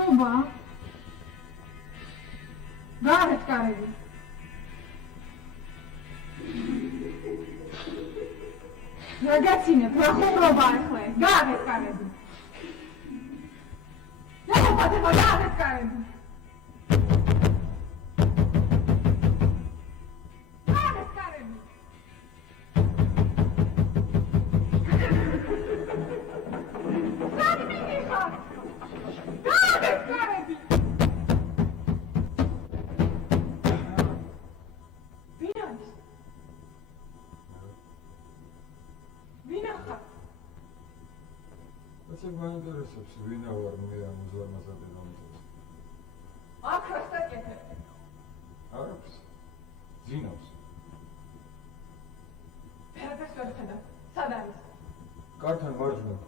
ხუმრობა? გარეთ კარები. რაგაცინებ, რა ხუმრობა ახლა ეს? გარეთ კარები. რა პატება გარეთ კარები. მაინტერესებს ვინა ვარ მე ამ უზარმაზად გამიწევს. აქ რასაკეთებ? არაფერს. ძინავს. ფერდას ვერ ხედავ. სად არის? კართან მარჯვნივ.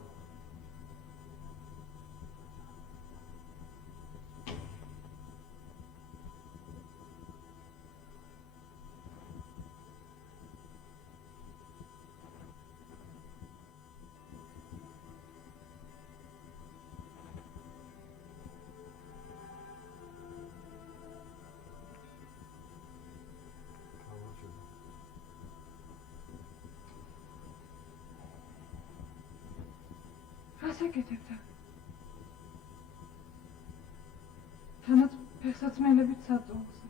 რასაკეთებდა? თანაც ფეხსაცმელებით საწოლზე.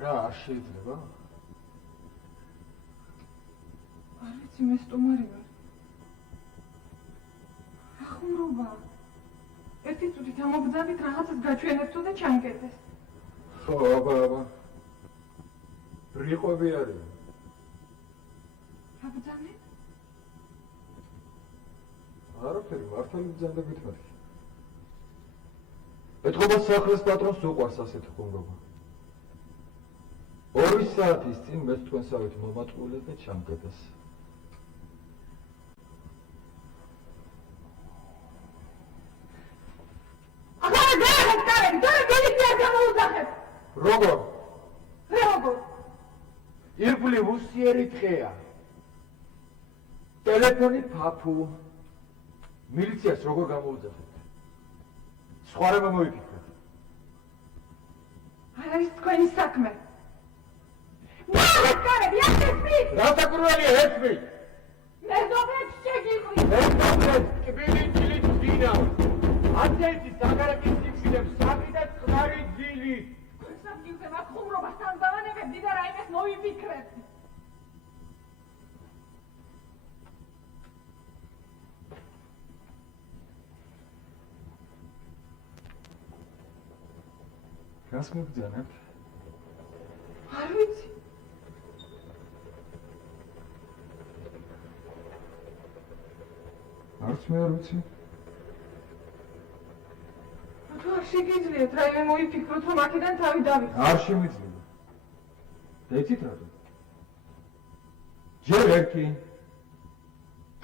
რა არ შეიძლება? არ ვიცი, მე სტუმარი ვარ. რა ხუმრობა? ერთი წუთით ამობძალით რაღაცას გაჩვენებთო და ჩამკეტეს. ხო, აბა. რიყვები არის. აბძანე? არაფერი, მართალი ბძანდებით მეთქი. ეთქობა სახლის პატრონს უყვარს ასეთი ხუმრობა. 2 საათის წინ მეც თქვენსავით მომატყუილე და ჩამკეტეს. როგორ? ირგვლივ უსიერი დღეა. ტელეფონი ფაფუ. მილიციას როგორ გამოუძახეთ? სხვა რამე მოიფიქრეთ. არ არის თქვენი საქმე. ნახეთ კარები, არ გესმით? რა საკურველია ესმით? მეზობლებს შეგიყვი. მეზობლებს ტკბილი დილით ვინავს. ათეითი საგარაკის სიმშვიდებს საკი და წყნარი ძილი. გულსაფრთხილზე მაგ ხუმრობას ამზავანებებდი და რაიმეს მოვიფიქრებდი. რას მოგძანებთ? არ ვიცი. არც მე არ ვიცი. თუ არ შეგიძლიათ რაიმე მოიფიქროთ, რომ აქედან თავი დავიხსნათ. არ შემიძლია. დეცით რატო? ჯერ ერთი.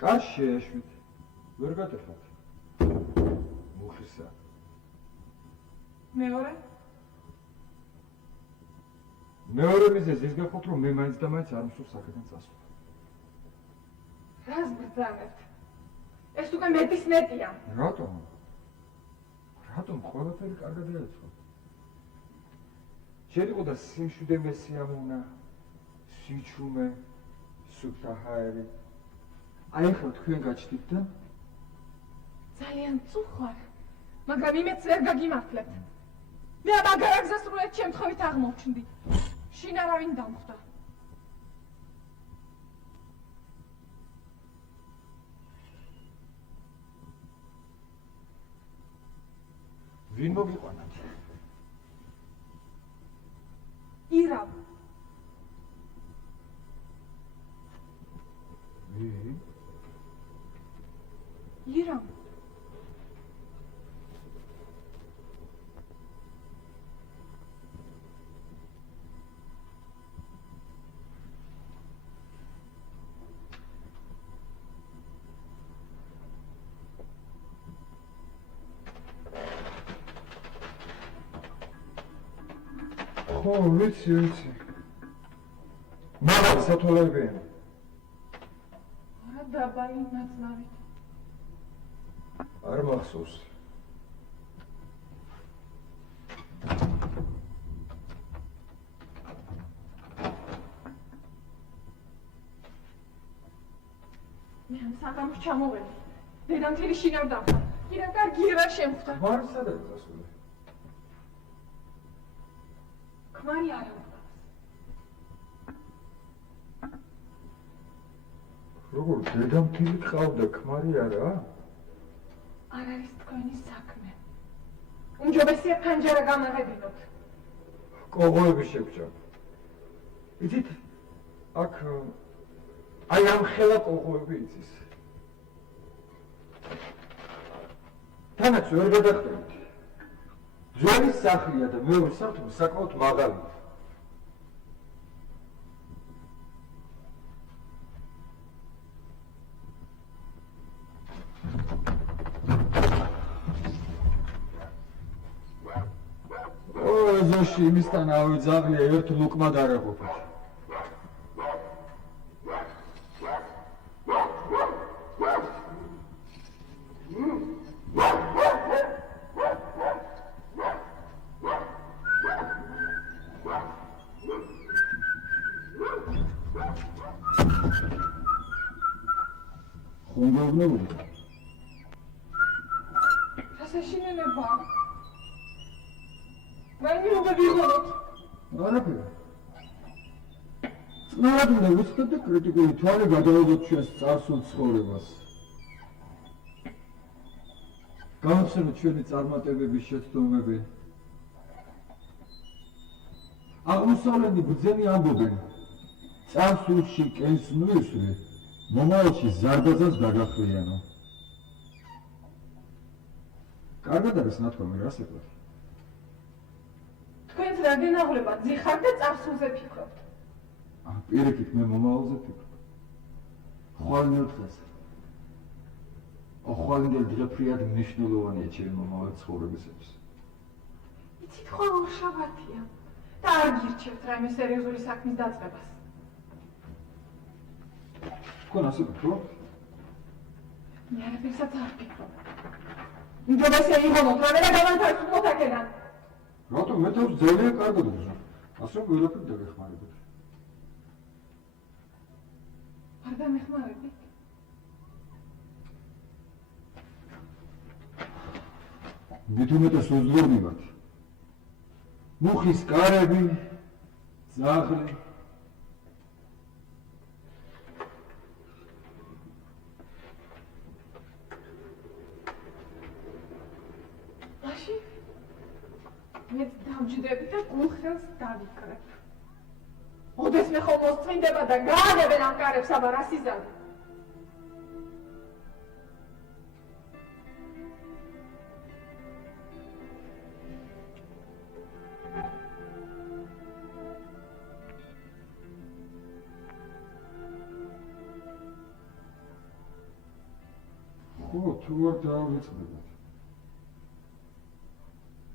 კარს შეეშვით. ვერ გატეხათ. მუხისა. მეორე? მეორე მიზეზი ის გახოთ, რომ მე მაინც და მაინც არ მსურს აქედან წასვლა. რას ბრძანებთ? ეს უკვე მეტის მეტია. რატომ? რატომ ყველაფერი კარგად დაეწყო? შეიძლება და სიმშვიდე მესიამოვნა, სიჩუმე, სუფთა ჰაერი. აი ახლა თქვენ გაჩნდით და ძალიან წუხარ, მაგრამ იმედს ვერ გაგიმართლებთ. მე ამ აგარაგზას სრულად შემთხვევით აღმოჩნდი. შინარავინ დამხვდა. ვინ მოგიყვანათ? ირავ. ვინ? ირავ. ხო, ვიცი. მაღალ სათვალებიანი. არა დაბალი ნაცნავით. არ მახსოვს. მე ამ საღამოს ჩამოვედი. დედამ თელი შინავ დავხარ. კიდევ კარგი რა შემხვდა. ქმარი სადაა დასული? ქმარი არ უყავს. როგორ დედამ თელი ყავდა, ქმარი არა? არ არის თქვენი საქმე. უმჯობესია პანჯარა გამაღებინოთ. კოღოები შევჭამ. იცით, აქ აი ამ ხელა კოღოები იცის. თანაც ვერ გადახტებით. ძველი სახლია და მეორე სახლი საკმაოდ მაღალია. ოზოში იმისთან ავიძაღლია ერთ ლუკმად არ აყოფით. ხუმრობნებული. რასაშინელება? მე მივიღოთ. არაფერი. წნარად უნდა ვუცხოთ და კრიტიკული თვალე გადავიღოთ ჩვენს წარსულ ცხოვრებას. გავახსენოთ ჩვენი წარმატებების შეცდომები. აღმოსავლელი ბრძენი ამბობენ, წარსულში კენს მიუსვრი, მომავალში ზარბაზანს დაგახრიანო. კარგად არის ნათქვამი, რას ეკვლევთ? თქვენს რა გენაღლებათ, ზიხარ და წარსულზე ფიქრობთ. პირიქით მე მომავალზე ფიქრობ. ხვალინელ დღეს. ხვალინელ დღეფრიად მნიშვნელოვანია ჩემი მომავალი ცხოვრებისათვის. იცით, ყოველ შაბათია და არ გირჩევთ რაიმე სერიოზული საქმის დაწყებას. თქვენ ასე ფიქრობთ? მე არაფერსაც არ ფიქრობ. უმჯობესია იღონოთ რამე და გამანთავისუფლოთ აქედან. რატომ მე თავს ძალიან კარგად ვუძრა. ასე რომ ყველაფერი დაგეხმარებოდ. არ დამეხმარებით? მithumetas უძღვერნივად. მუხის კარები, ძაღლი. მაშინ მე დავჯდები და გულხელს დავიკრებ. ოდეს მე ხომ მოსწინდება და გაანებენ ამ კარებს აბა რა სიზარი. ხო, თუ არ დავიწყდებათ.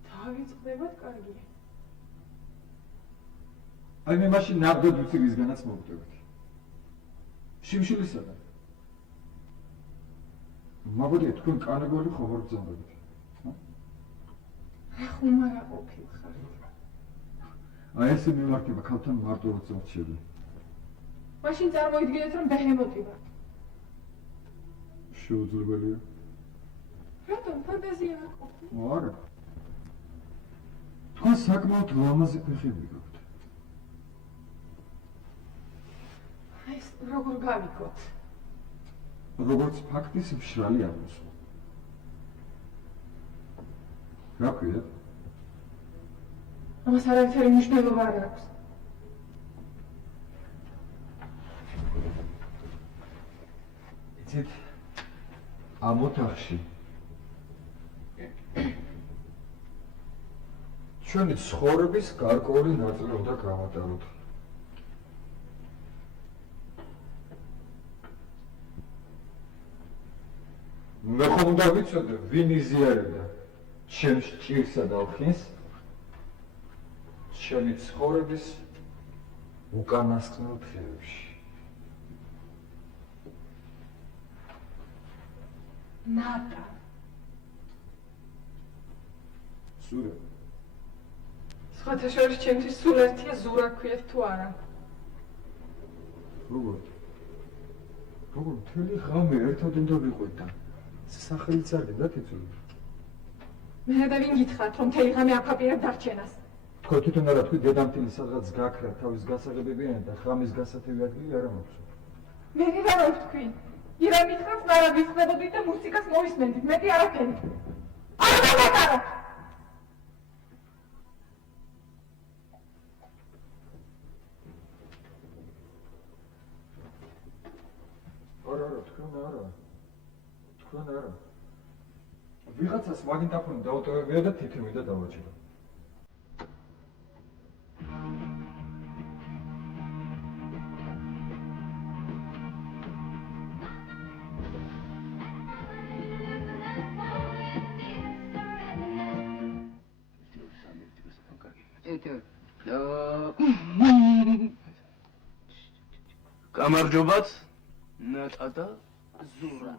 დავიწყდებათ კარგია. აი მე მაშინ ნაბდად ვიცი რისგანაც მოვკვდებით. შიმშილისაგან. მაგოდია თქვენ კანეგორი ხომ არ ბრძანებით. ხუმარა ყოფილ ხართ. აი ესე მიმართება ქალთან მარტო როცა რჩები. მაშინ წარმოიდგინეთ რომ ბეჰემოტი ვარ. შეუძლებელია. რატომ ფანტაზია არ ყოფილი? არა. თქვენ საკმაოდ ლამაზი ფეხები გაქვთ. აი ეს როგორ გავიქოთ? როგორც ფაქტის მშრალი აღმოსვლა. რა ქვია? ამას არაფერი მნიშვნელობა არ აქვს. იცით, ამ ოთახში ჩვენი ცხოვრების გარკვეული ნაწილი უნდა გავატაროთ. მე ხომ უნდა ვიცოდე, ვინ იზიარებდა ჩემს ჭირსა და ხინს ჩემი ცხოვრების უკანასკნელ დღეებში. ნატა, ზურა. სხვათა შორის ჩემთვის სულ ერთია ზურა ქვიეთ თუ არა. როგორ მთელი ღამე ერთად უნდა ვიყვეთ და სახელიც არ გინდა თეწული. მე და ვინ გითხრათ, რომ მთელი ღამე აფაპირებ დარჩენას. თქვენ თვითონ არა თქვი დედამთილი სადღაც გაქრა თავის გასაღებებიანად და ღამის გასათევი ადგილი არ ამაქვს. მე რა ვთქვი? ირა მითხრათ ნარა ვიხდებოდით და მუსიკას მოვისმენდით, მეტი არაფერი. არ მომეკარო! არა, თქვენ არა. ვიღაცას მაგნიტოფონი დაუტოვებია და თითქმის და დავაჭირო. გამარჯობათ ნატა და ზურა.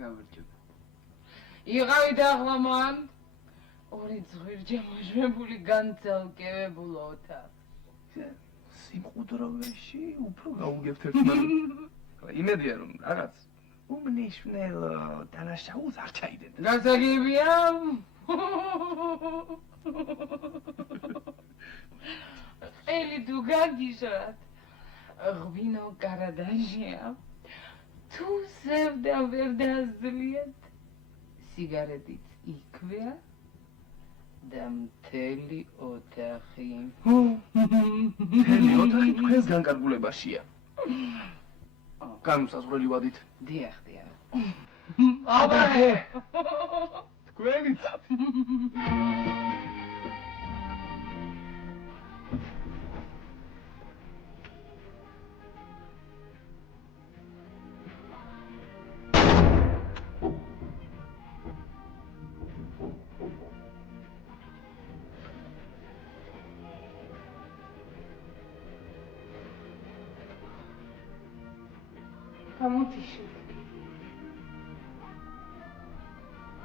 გამარჯობა. იყავით ახლა მან ორი ძღირჯამოშვებული განცალკევებულ ოთახს. სიმყუდროვეში უფრო გაუგებთ ერთმანეთს. იმედია რომ რაღაც უმნიშვნელო დანაშაულს არ ჩაიდეთ. გასაგებია? ელი თუ გაგიშრათ ღვინო კარადაშია თუ სევდა ვერ დაასძლიათ სიგარეტიც იქვეა და მთელი ოთახი მთელი ოთახი თქვენს განკარგულებაშია. განუსაზღვრელი ვადით. დიახ. აბა თქვენიც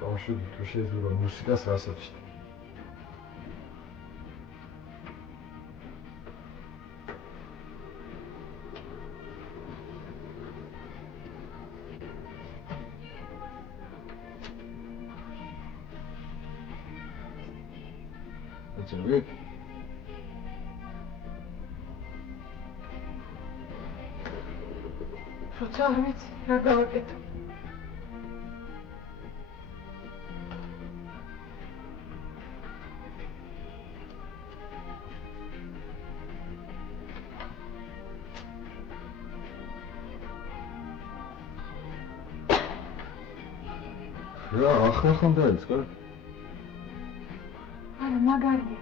ბავშვი თუ შეიძლება მუსიკას რასაც ეცები როცა არ ვიცი რა გავაკეთო. რა ახლა დაიწყო? არა, მაგარია.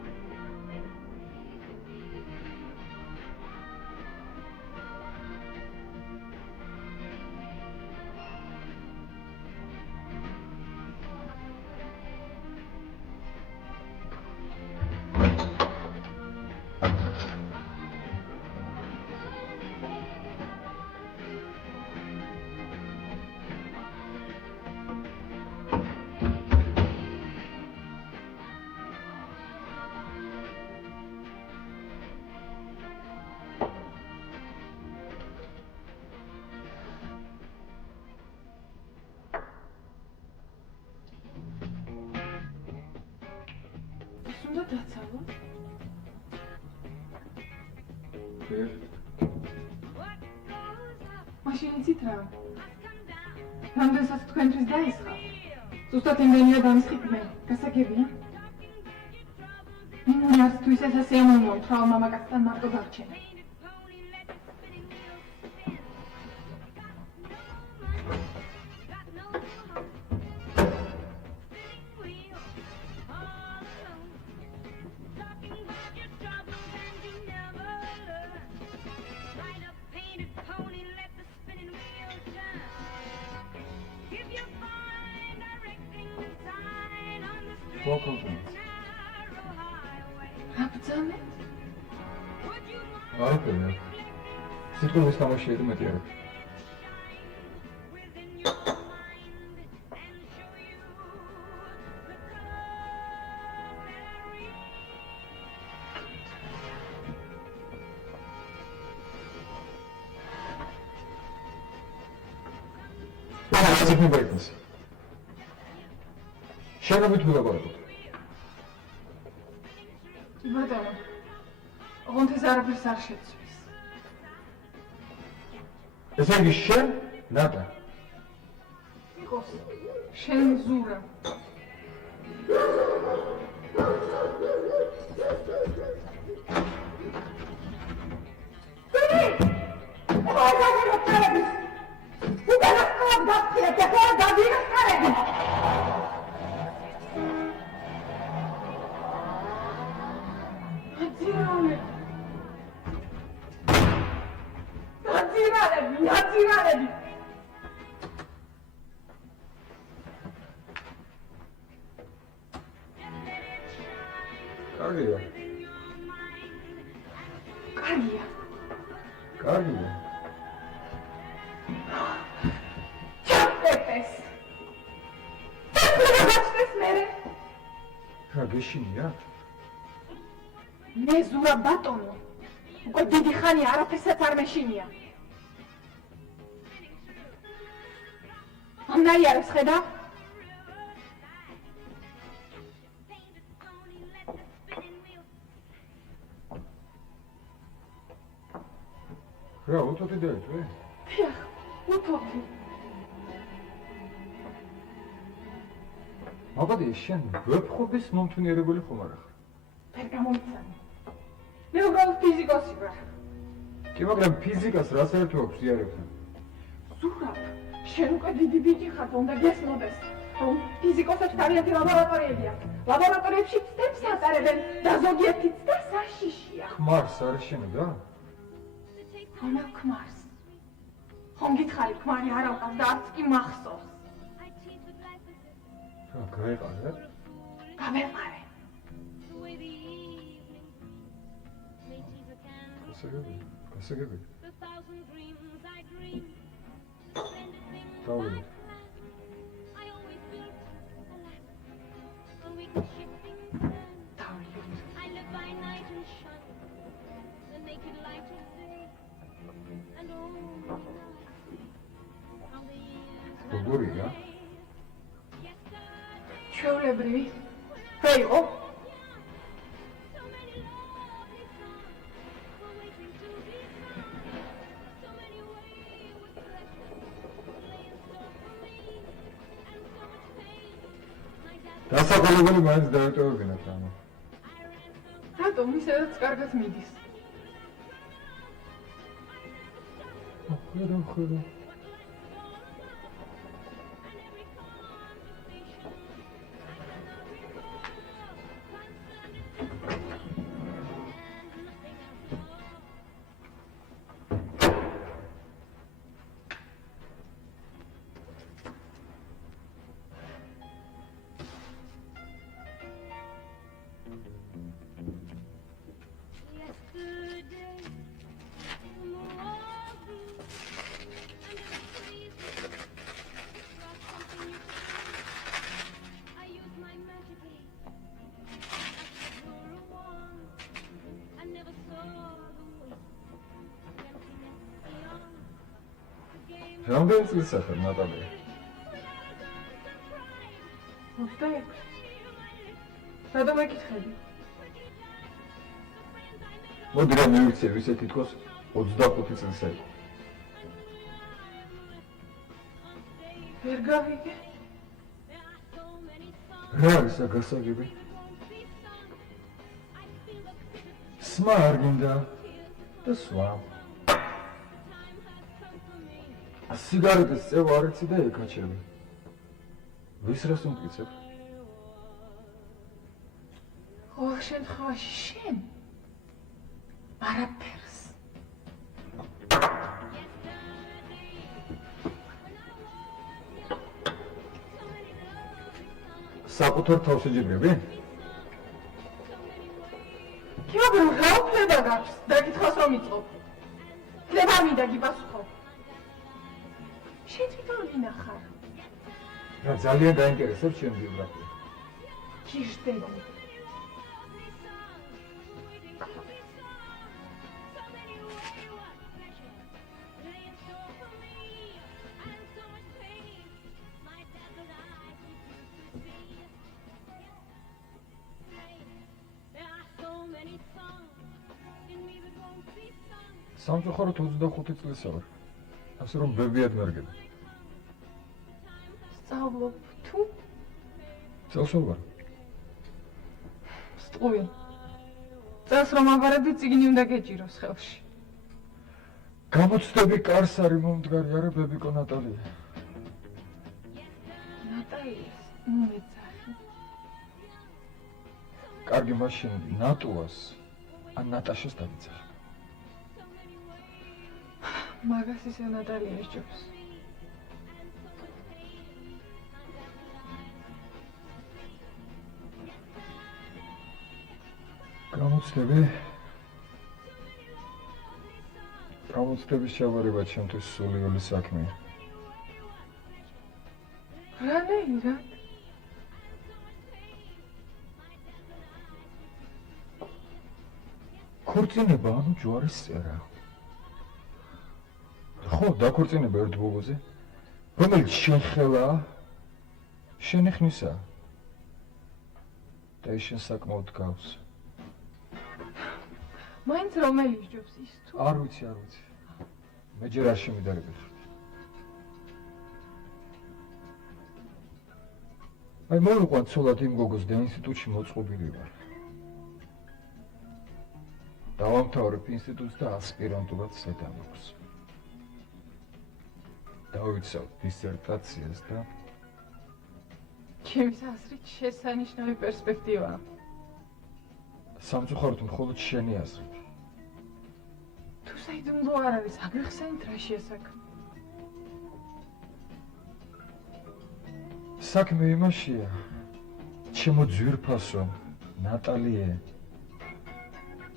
უნდა დაცალო? მაშინ იცით რა? რამდენსაც თქვენთვის დაისხა? ზუსტად იმდენია დამსხიფმე. გასაგებია? იმენ არც თუ ისე სასიამოვნოა თრავ მამაკაცთან მარტო დარჩენა. Abzahmet? Arap'ım ya. Sırtım İslam'a şeydim et yarım. რას იქნება იქნეს? შენობით ვილაპარაკოთ. ბატონო, ოღონდ ეს არაფერს არ შეცვის. ესე იგი შენ, ნატა. იყოს შენ ზურა. ნაცირალები. კარგია. კარგია. კარგია. ჩაპტეპეს. ჩაპტეპეს მერე. რა გეშინია? მე ზურა ბატონო. უკვე დიდი ხანი არაფერსაც არ მეშინია. ამნაიარებს ხედა? რა, უთოთი დაიწვე? დიახ, უთოთი. აბადი, შენ ვებხობის მომთვნიერებელი ხომ არა ხარ? ვერ გამოიცანი. მე უბრალოდ ფიზიკოსი ვარ. კი, მაგრამ ფიზიკას რა საერთო აქვს იარებთან? ზურაბ, შენ უკვე დიდი ბიჭი ხარ, უნდა გესმოდეს, რომ ფიზიკოსებს თავიანთი ლაბორატორიები აქვს. ლაბორატორიებში ცდებს ატარებენ და ზოგიერთი ცდა საშიშია. ხმარს არ შენოდა? რომელ ქმარს? ხომ გითხარი, ქმარი არ ავყავს და არც კი მახსოვს. რა, გაეყარე? გავეყარე. გასაგები. დავიდე. როგორია? ჩვეულებრივი. რა იყო? დასაყოლებელი მაინც დაეტოვებინათ რამა. რატომ ისედაც კარგად მიდის? ხედავ. რამდენი წელია ხარ ნატალია? 26. რატომ ეკითხები? მოდი რა მივიქცე, ვისე თითქოს 25 წელსა იყო. ვერ გავიგე. რა არის გასაგები? სმა არ გინდა და სვა. სიგარეტის წევა არ იცი და ეკაჩები. ვის რას უმტკიცებ? ყოველ შემთხვევაში შენ არაფერს. საკუთარ თავს ეჯიბრები? კი, მაგრამ რა უფლება გაქვს დაკითხვას რომ იწყო? უფლება მინდა გიპასუხო. შენ თვითონ ვინა ხარ? რა ძალიან დაინტერესებს ჩემ ბიოგრაფია. გიჟდები. სამწუხაროდ 25 წლისა ვარ. ასე რომ ბებიად მერგები. სწავლობ თუ? წელსულ ვარ. სტუი. წელს რომ აბარებდი წიგნი უნდა გეჭიროს ხელში. გამოცდები კარს არის მომდგარი არა ბებიკო ნატალია. ნატალიას უმეცახი. კარგი მაშინ ნატუას ან ნატაშას დავიცახ. მაგას ისე ნატალია სჯობს. გამოცდების ჩავარება ჩემთვის სულიული საქმეა. რანაირად? ქორწინება ანუ ჯვარის წერა. ხო, დაქორწინება ერთ ბობოზე, რომელიც შენ ხელაა, შენი ხნისა და ის შენ საკმაოდ გავს. მაინც რომელი სჯობს ის თუ? არ ვიცი. მე ჯერ არ შემიდარებდი. აი მოვიყვან ცოლად იმ გოგოს და ინსტიტუტში მოწყობილი ვარ. დავამთავრებ ინსტიტუტს და ასპირანტურად ზედა მაქვს. დავიცავ დისერტაციას და ჩემს აზრით შესანიშნავი პერსპექტივაა. სამწუხაროდ მხოლოდ შენი აზრით. თუ საიდუმლო არ არის, აგიხსენით რა შეასაქმე. საქმე იმაშია, ჩემო ძვირფასო ნატალიე,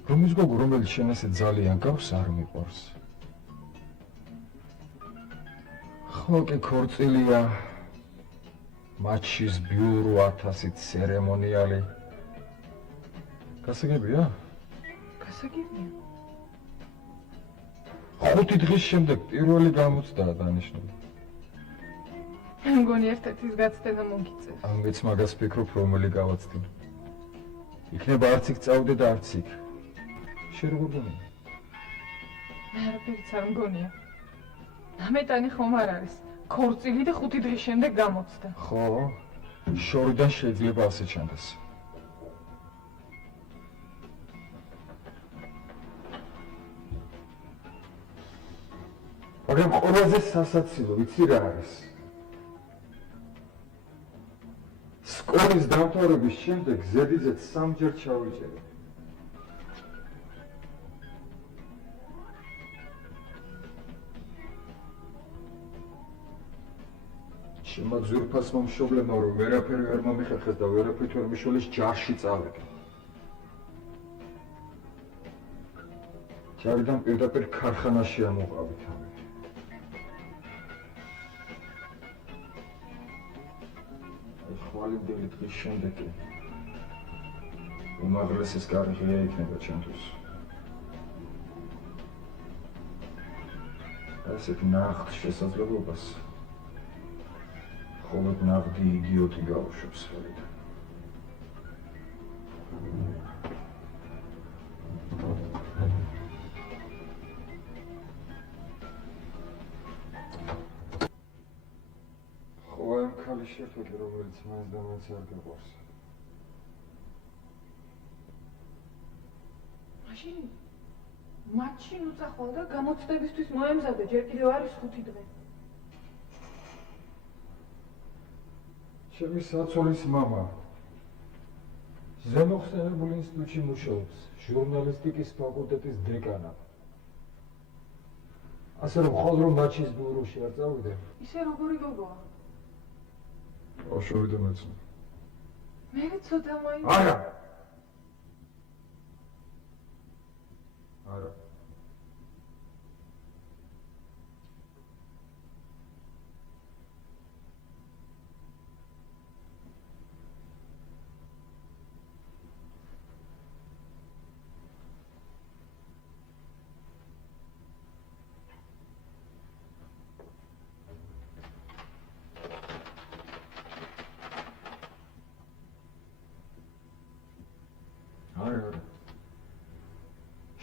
რომ ის გოგო, რომელიც შენ ასე ძალიან გავს, არ მიყვარს. ხო კი ქორწილია, მატჩის ბიურო 1000-ით ცერემონიალი. გასაგებია? გასაგებია. 5 დღის შემდეგ პირველი გამოცდაა დანიშნული. მე მგონი ერთ-ერთი გაცდენა მოგიწევს. ამეც მაგას ფიქრობ, რომელი გავაცდინო. იქნება არც იქ წავიდე და არც იქ. შენ როგორ გონია? მე არაფერიც არ მგონია. ნამეტანი ხომ არ არის. ქორწილი და 5 დღის შემდეგ გამოცდა. ხო, შორიდან შეიძლება ასე ჩანდეს. მაგრამ ყველაზე სასაცილო ვიცი რა არის? სკოლის დამთავრების შემდეგ ზედიზედ 3 ჩავიჭერე. შემო ძვირფასმა მშობლებმა რომ ვერაფერი ვერ მომიხერხეს და ვერაფრით ვერ მიშველეს ჯარში წავედი. ჯარიდან პირდაპირ ქარხანაში ამოყავით ამით. ხვალინდელი დღის შემდეგ უმაღლესის კარიერა იქნება ჩემთვის. ასეთ ნახტ შესაძლებლობას მხოლოდ ნაღდი იდიოტი გაუშვებს ხელიდან. ხალი შეფეთე, რომელიც მას და მას არ გიყვარს. მაშინ უცხო და გამოცდებისთვის მოემზადე, ჯერ კიდევ არის 5 დღე. ჩემი საცოლის მამა ზემოხსენებულ ინსტიტუტში მუშაობს, ჟურნალისტიკის ფაკულტეტის დეკანა. ასე რომ ხოლმე რომ მატჩის ბიუროში არ წავიდე. ისე როგორი გოგოა? ბავშვები და მეცნი. მე ცოტა მაინც. არა. არა.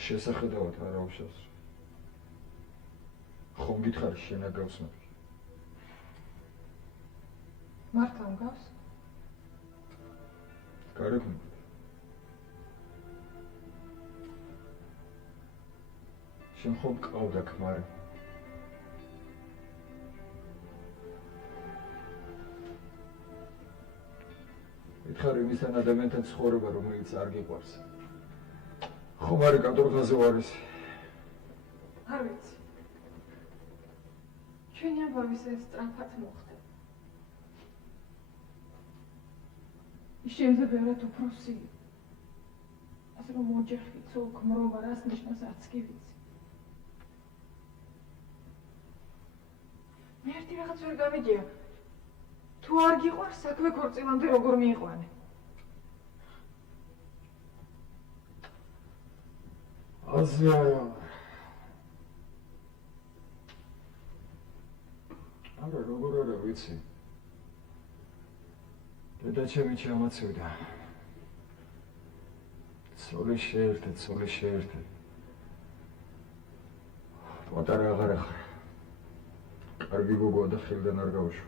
შესახედავად არ აუშავს. გითხარი შენ აგავს მე. მართლა მგავს? გარეგნული. შენ ხომ გყავდა ქმარი? გითხარი მისთან ადამიანთან ცხოვრება, რომელიც არ გიყვარს. ხომ არის კატორღაზე ვარის? არ ვიცი. ჩვენი ამბავის ეს სწრაფად მოხდა. ის შეიძლება ბევრად უფროსი. ასე რომ ოჯახიცო, გმრობა რას ნიშნავს არც კი ვიცი. მე ერთი რაღაც ვერ გამიგია. თუ არ გიყვარს, საქმე ქორწილამდე როგორ მიიყვანე? აზია. არა, როგორ არა ვიცი. დედა ჩემი ჩამაცივდა. ცოლი შეერთე. პატარა აღარ ახარ. კარგი გოგოა და ხელიდან არ გავუშვა.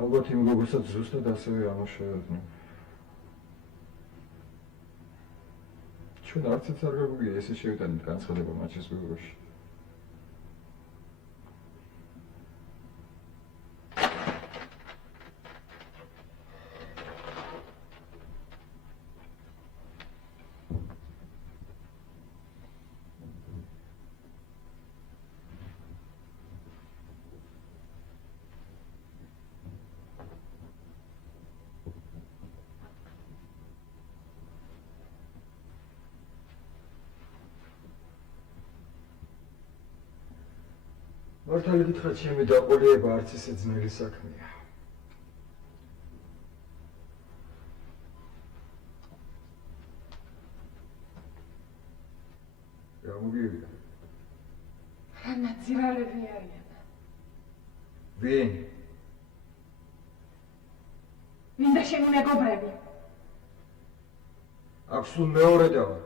ალბათ იმ გოგოსაც ზუსტად ასევე ამოშევებდნენ. ჩვენ არცაც არ გაგვიგია ესე შევიტანით განცხადება მაჩის ბიუროში. მართალი გითხრათ, ჩემი დაყოლება არც ისე ძნელი საქმეა. რა მოგივიდა? რა ნაცირალები არიან. ვინ? მინდა შენი მეგობრები. აქ სულ მეორე დავა.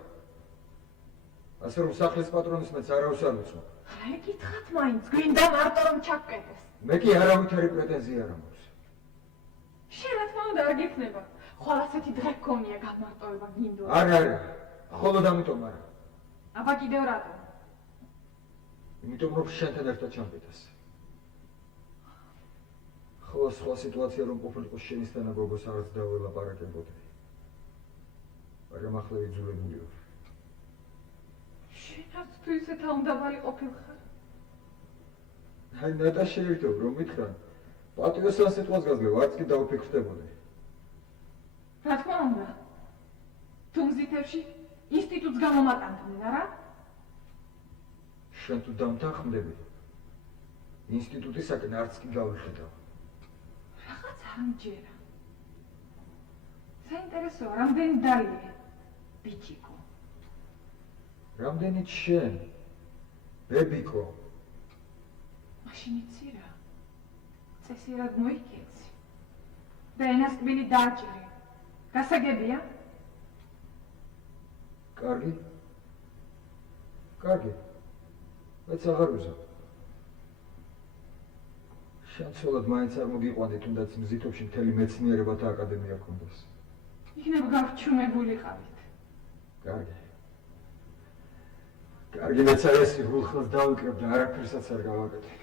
ასე რომ სახლის პატრონის მეც არავის არ მიცვა. რა ეკითხათ მაინც, გვინდა მარტო რომ ჩაგკეტეს. მე კი არავითარი პრეტენზია არ მაქვს. შენ რა თქმა უნდა არ გიქნება. ხვალ ასეთი დღე გქონია გამარტოება გინდო. არა, მხოლოდ ამიტომ არა. აბა კიდევ რატო? იმიტომ რომ შენთან ერთად ჩამკეტეს. ხო, სხვა სიტუაცია რომ ყოფილიყო შენისთანა გოგოს არც დაველაპარაკებოდი. მაგრამ ახლა იძულებული ვარ. შენაც თუ ისე თავმდაბალი ყოფილხარ? აი, ნატა შეერთობ, რომ მითხრა, პატიოსან სიტყვას გაძლევ, არც კი დავფიქრდებოდი. რა თქმა უნდა. თუ მზითებში ინსტიტუტს გამომატანდნენ, არა? შენ თუ დამთანხმდები, ინსტიტუტისაკენ არც კი გავიხედავ. რაღაც არ მჯერა. საინტერესოა, რამდენი დალია, ბიჭიკო. რამდენიც შენ, ბებიკო. მაშინ იცი რა, წესიერად მოიქეცი და ენას კბილი დააჭირე. გასაგებია? კარგი. მეც აღარ ვიზავ. შენ ცოლად მაინც არ მოგიყვანდი, თუნდაც მზითებში მთელი მეცნიერებათა აკადემია გქონდეს. იქნებ გავრჩუმებულიყავით. კარგი, მეც არ ეს გულხილს დავიკრებ და არაფერსაც არ გავაკეთებ.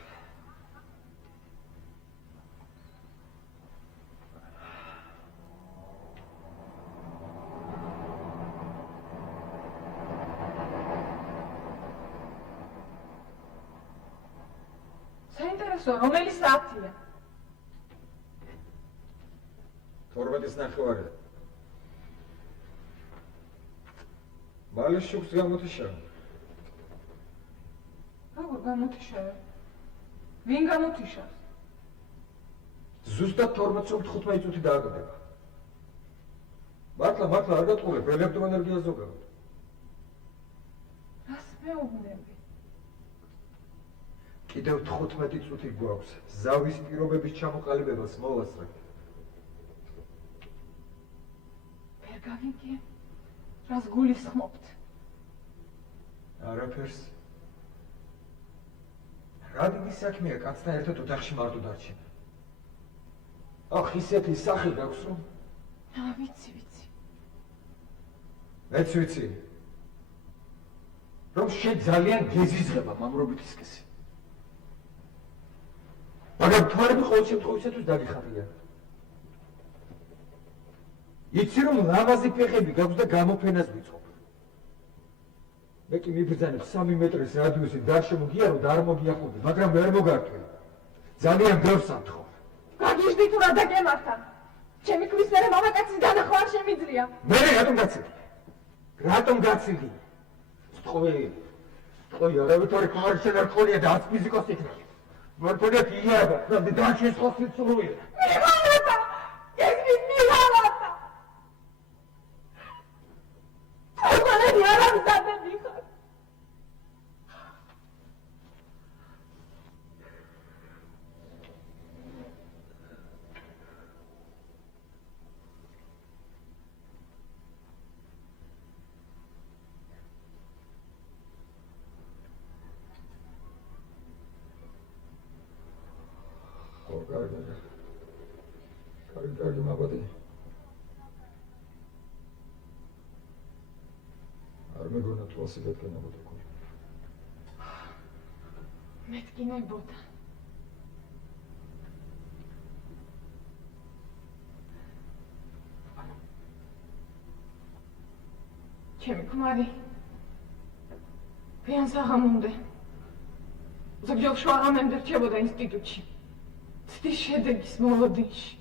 საინტერესოა, რომელი საათია? 12:09. მალე შუქს გამოთიშავ. როგორ გამოთიშავე? ვინ გამოთიშავს? ზუსტად 12:15 წუთი დააგდება. მართლა არ გატყუებ, ელექტროენერგია ზოგადად. რას მეუბნები? კიდევ 15 წუთი გვაქვს. ზავის პირობების ჩამოყალიბებას მოვასწრებ. ვერ გავიგე, რას გულისხმობთ? არაფერს. რა დიდი საქმეა კაცთან ერთად ოთახში მარტო დარჩენა. ახ ისეთი სახე გაქვს რომ ვიცი. მეც ვიცი. რომ შენ ძალიან გეზიზღება მამრობით ისკესი. მაგრამ თვარები ყოველ შემთხვევისათვის დაგიხარია. იცი რომ ლამაზი ფეხები გაქვს და გამოფენას ვიწყობ. მე კი მიბრძანებ 3 მეტრის რადიუსით დარშემო გიარო და არ მოგიახურდი, მაგრამ ვერ მოგართვი. ძალიან ბევრს ამთხოვ. გაგიჟდი თუ რა დაგემართა? ჩემი ქვის მერე მამაკაცის დანახვა არ შემიძლია. მე რატომ გაცილდი? რატომ გაცილდი? სწორი არავითარი ხმარშენ არ ყოლია და აც ფიზიკოსი იქნება. მარტოა იარება, და დაჩეს ხოსი წრუია. მიღალატა! ეს მიღალატა! თორგანები არ ამზადები ხარ. კარგი მაბადი. არ მეგონა თუ ასე გეტყენებოდა გული. მეთკინებოდა. ჩემი ქმარი ვიან საღამომდე ზოგჯერ შუაღამემდე რჩებოდა ინსტიტუტში. ცდის შედეგის მოლოდინში.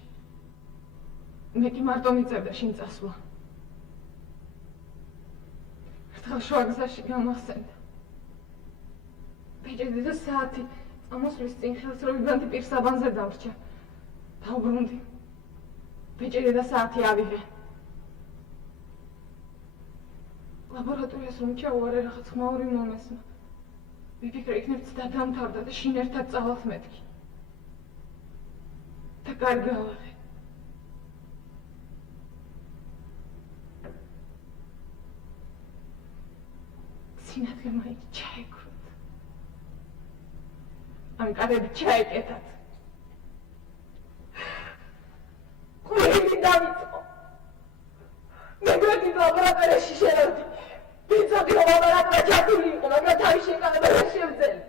მე კი მარტო მიწევდა შინ წასვლა. ერთხელ შუაგზაში გამახსენდა. ბეჭედი და საათი წამოსვლის წინ ხელს რო ვიგანდი პირსაბანზე დამრჩა. დავბრუნდი. ბეჭედი და საათი ავიღე. ლაბორატორიას რომ ჩავუარე რაღაც ხმაური მომესმა. ვიფიქრე იქნებ ცდა დამთავრდა და შინ ერთად წავალთ მეთქი. და კარგი ავიღე. სინათლე მაინც ჩაეკრუთ. ამ კარები ჩაეკეთათ. ყველი დავიწყო. მე გვერდით ლაბორატორიაში შევედი. ვიცოდი რომ ლაბორატორია ჩართული იყო, მაგრამ თავის შეკავება ვერ შევძელი.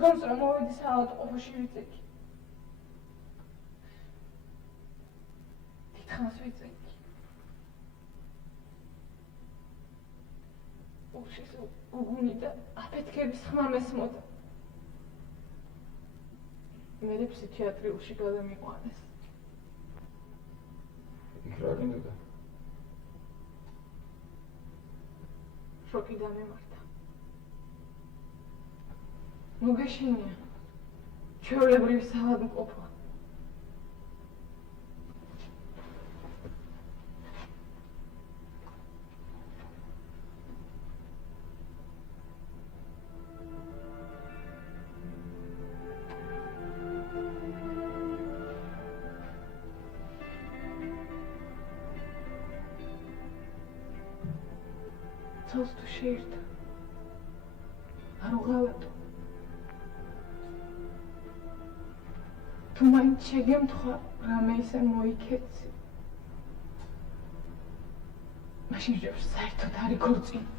გონს რომ მოვედი საავადმყოფოში ვიწექი. დიდხანს ვიწექი. უშის უგუნი და აფეთქების ხმა მესმოდა. მერე ფსიქიატრიულში გადამიყვანეს. იქ რა გინდოდა? შოკი დამემართა. მოგეშინია ჩვეულებრივი საავადმყოფო. ცოლს თუ შეირთო არ უღალატო. თუ მაინც შეგემთხვა რამე ისე მოიქეცი. მაშინ ჯერს საერთოდ არ იქორწინო.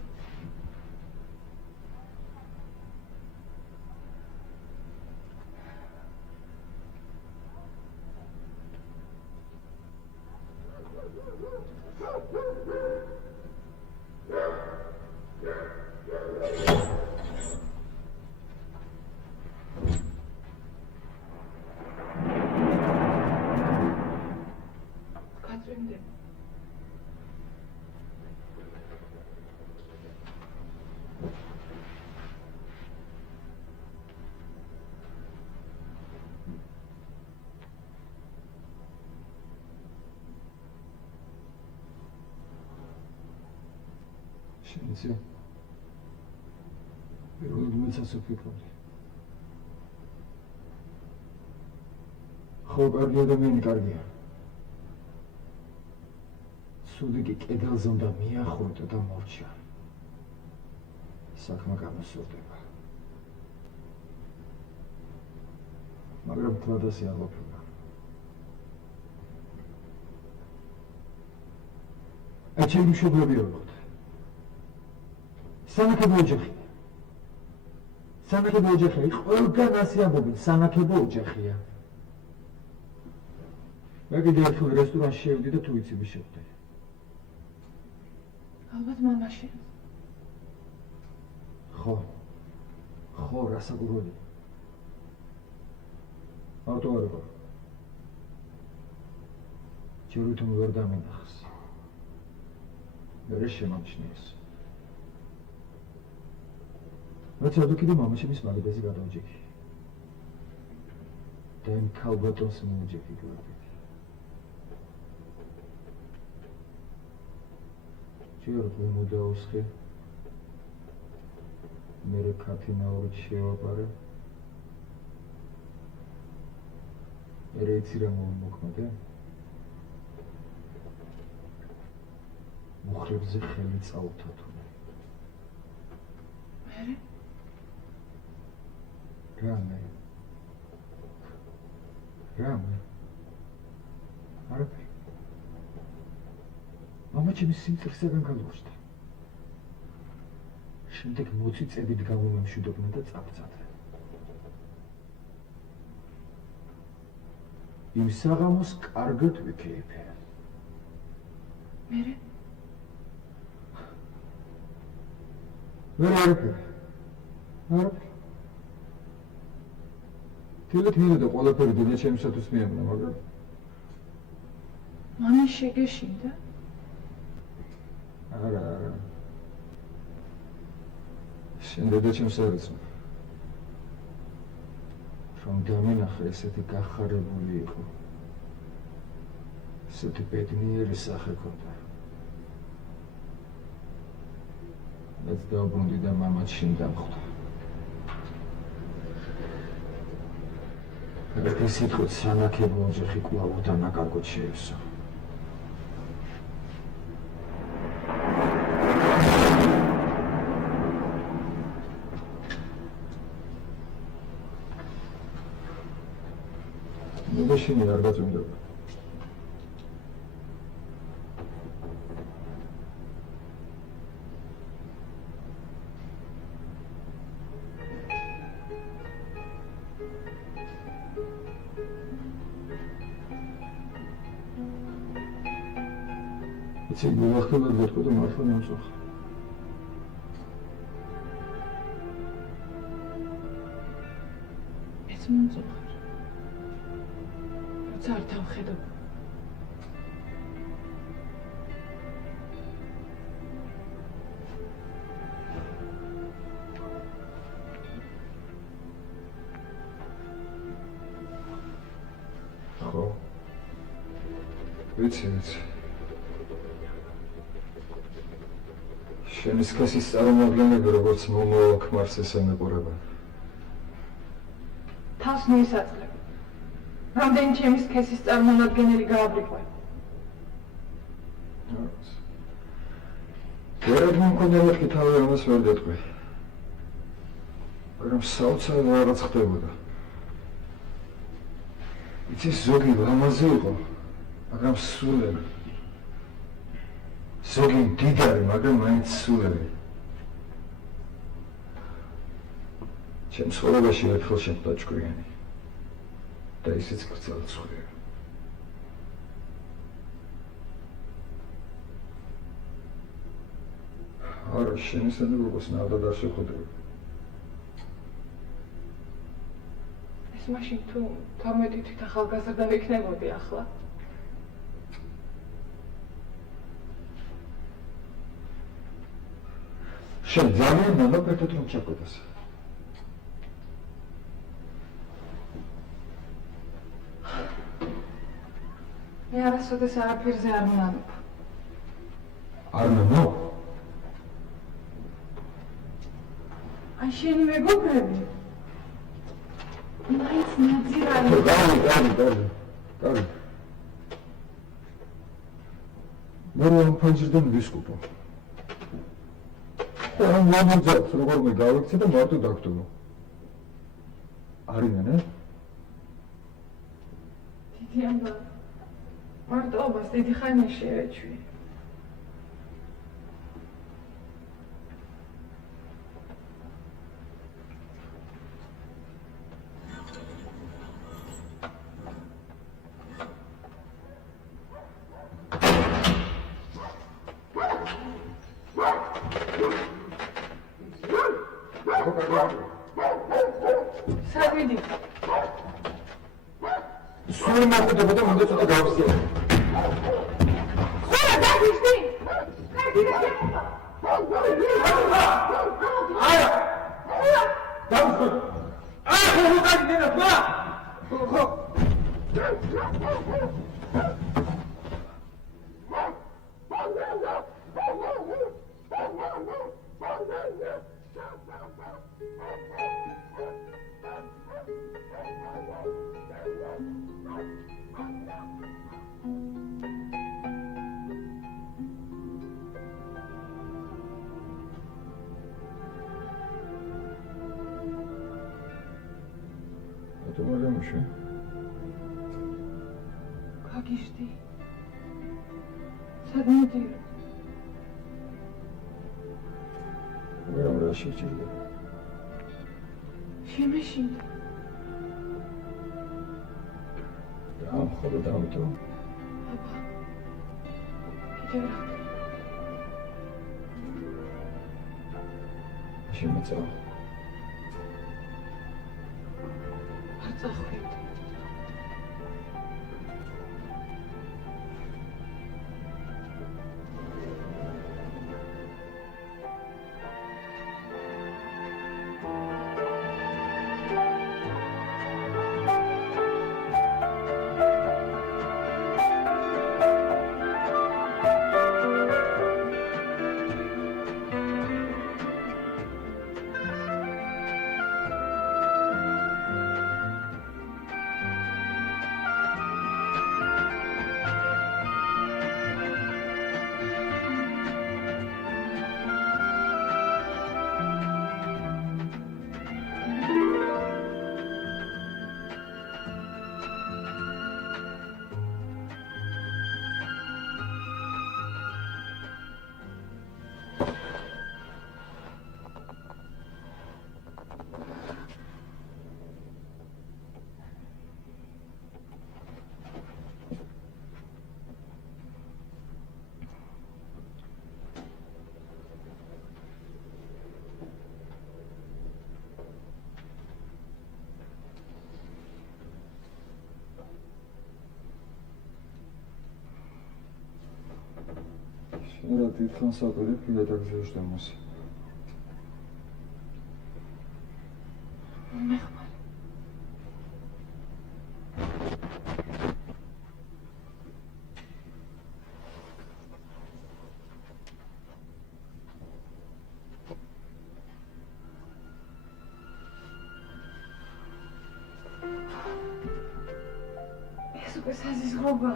შენიცი პირველად მეცას ვფიქრობდი. ხო, კარგი ადამიანი კარგია. სუდი კი კედელზე უნდა მიახურდო და მორჩა. საქმე გამოსურდება. მაგრამ თვალდასი არ ყოფილა. ეჩელი მშობლები ვიყოთ. სანაკებო ოჯახია. სანაკებო ოჯახია, ყველგან ასე ამბობენ, სანაკებო ოჯახია. მე კიდე ერთხელ რესტორანში შევდი და თუ იცი ვის შევდი. ალბათ მამაში. ხო, რასაკურველი. ავტო არ იყო. ჯერ უთომ ვერ დამინახს. ვერ შემამჩნიეს. რაც ავტო კიდე მამაშენის მაგიდაზე გადავჯექი. და იმ ქალბატონს მოვუჯექი გვერდით. ჯერ მოდაუსხე. მერე ქათინაურით შევაპარე. მერე იცი რა მომოქმედე? მუხრებზე ხელი წაუთათუნე. მერე? რამე? არაფერი. მამა ჩემი სიმწირსაგან გალოშდა. შემდეგ მოცი წებით გამომემშვიდობდნენ და წავწადდნენ. იმ საღამოს კარგად ვიქეიფე. მერე? არაფერი. თილეთ მინდა ყველაფერი დედა ჩემისათვის მიაბნა, მაგრამ მამის შეგეშინდა? არა. შენ დედა ჩემს არ იცნობ. რომ დამენახე ესეთი გახარებული იყო. ესეთი ბედნიერი სახე ჰქონდა. მეც დაუბრუნდი და მამაც შინ დამხვდა. ერთი სიტყვით სანაკებო ოჯახი კვლავ უდანაკარგოდ შეივსო. შენი არ გაწუნდება. იცი გულახლა ვეთქო და მართლა მომწოხა. ეს მომწოხა. არ დავხედო. ხო. ვიცი. შენი სქესის წარმომადგენლები როგორც მომოაქმარს ესე მეყურებენ. თავს მოისაწყლე. რამდენი ჩემი სქესის წარმომადგენელი გააბრიყვა. გერად მომქონდა მეთქი თავი ამას ვერ დეტყვი. მაგრამ საოცარი რაღაც ხდებოდა. იცი ზოგი ლამაზი იყო, მაგრამ სულელი. ზოგი დიდარი, მაგრამ მაინც სულელი. ჩემ ცხოვრებაში ერთხელ შეხვდა ჭკვიანი. და ისიც გრძელად ხვდები. არა, შენისადმი როგორც ნავდად არ შეხვდები. ეს მაშინ თუ 12 თვით ახალგაზრდა ვიქნებოდი ახლა. შენ ძალიან მომაკვეთად რომ ჩაკვეთას. მე არასოდეს არაფერზე არ ვნანებ. არ ვნანებ? აი შენი მეგობრები. მაინც ნაძირანი. Კარგი. მე რომ ფანჯრიდან ვისკუპო. ამ მომძებს როგორმე გავიქცე და მარტო დაგტოვო. არიან, დიდი ამბა. მარტოობას დიდი ხანია შეეჩვი. საგვიდი. სულ მოხდება და უნდა ცოტა გავხსიე. ხარა დაგიშდი. არა. დავხო. ხო გაგდენა ბა. ხო. Atomaryamış. გაგიშდი. სად მოდიო? ვერამ რა შეჭირდა. შემეშინდა. ამხოლოდ ამიტომ აბა. კიდევ რა? შემეწავა. არ წახვიდ. რა დიდხანს აპირებ გადაგზავნა დამას. მეხმარ. ეს უკვე საზიზღრობა.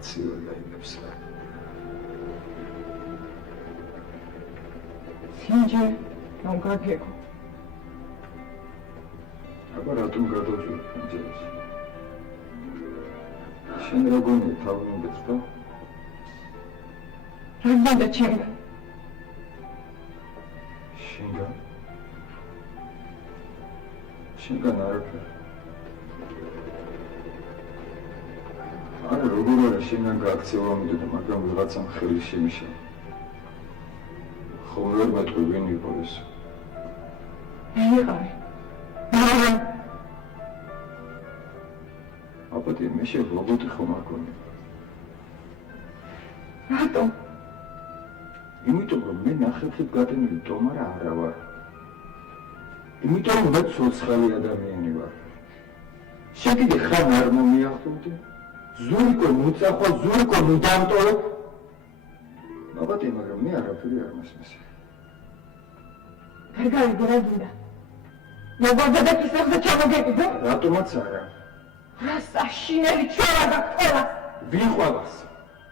კაცი ვერ გაიგებს რა. სინჯე, რომ გაგეკო. აბა რატომ გადავჭირე ფანჯერაში? შენ როგორ თავი მომდეჭდა? რა გინდა ჩემგან? შენგან არაფერი. არა როგორ არა შენგან გააქცევა მიდოდა, მაგრამ ვიღაცამ ხელი შემიშალა. ხო ვერ მეთქვი ვინ იყო ეს? ვიღარი. მაგრამ აბატი მე შე რობოტი ხომ არ გონია. რატომ? იმიტომ რომ მე ნახევრად გადამილი ტომარა არა ვარ. იმიტომ რომ მე ცოცხალი ადამიანი ვარ. შენ კიდე ხარ არ მომიახტოვდი? ზურიკო მოწახვა, ზურიკო მუდამტოვებ. აბატი, მაგრამ მე არაფერი არ მასმესე. ვერ გავიგე რა გინდა. მოგვარდა და კისერზე ჩამოგეკიდო? რატომაც არა. რა საშინელი ჩვენა გაქვეყნა. ვინ ყველას?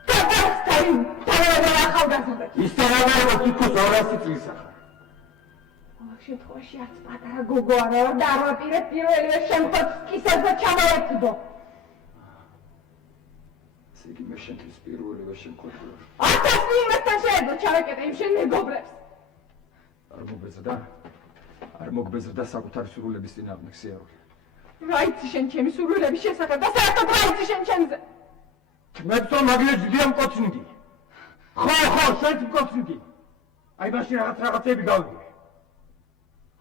დაგასტარი, თავადა ახალგაზრდა. ისწავლა თითქოს 200 წლის ახლა. ყოველ შემთხვევაში არც პატარა გოგო არა ვარ და არ ვაპირებ პირველივე შემთხვევაში კისერზე ჩამოვეკიდო. იგი მე შენთვის პირველივე შემთხვევაში. ათას მიიმესთან შეეძლო ჩავეკეტე იმ შენ მეგობრებს. არ მოგბეზრდა საკუთარი სურვილების წინააღმდეგ სიარული. რა იცი შენ ჩემი სურვილების შესახებ და საერთოდ რა იცი შენ ჩემზე? მეცო მაგლეჯდია მკოცნიდი. ხო, შენც მკოცნიდი. აი მაშინ რაღაცები გავიგე.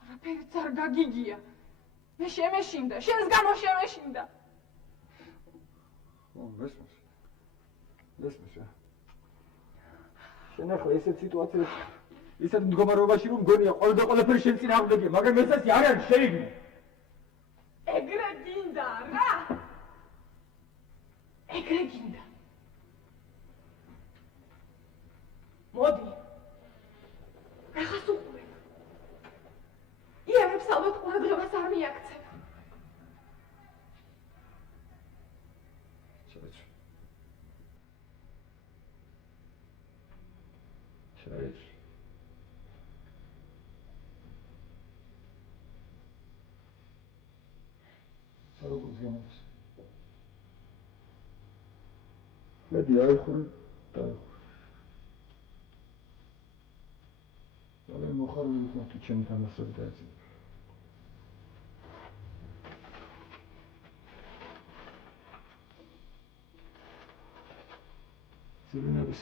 არაფერიც არ გაგიგია. მე შემეშინდა, შენს გამო შემეშინდა. ხო, მესმის რა. შენ ახლა ესეთ სიტუაციაში ისეთ მდგომარეობაში რომ მგონია ყველაფერი შენ წინააღმდეგია, მაგრამ ესეთი არ არის შეიძლება. ეგრე გინდა რა? ეგრე გინდა. მოდი. ახლა უყურებ. იარებს ალბათ ყურადღებას არ მიაქცევ. შაიჭ. როგორ ზიანებს? მედი აიხური და მე მოხარული ვიყავ თუ ჩემი თამასები დაეცი. ზიანებს.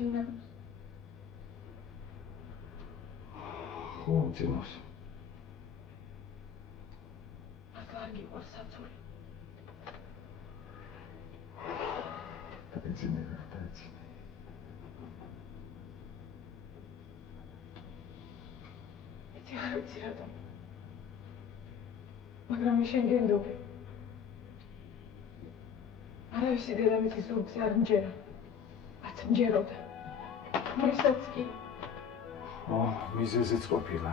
გძინავს. ხო, გძინავს. მართლა არ გიყვარს საცური. დაეცინე. იცი არ ვიცი რატომ. მაგრამ მე შენ გენდობი. არავისი დედამიწის ზურგზე არ მჯერა. არც მჯეროდა. მისაც კი. მიზეზიც ყოფილა.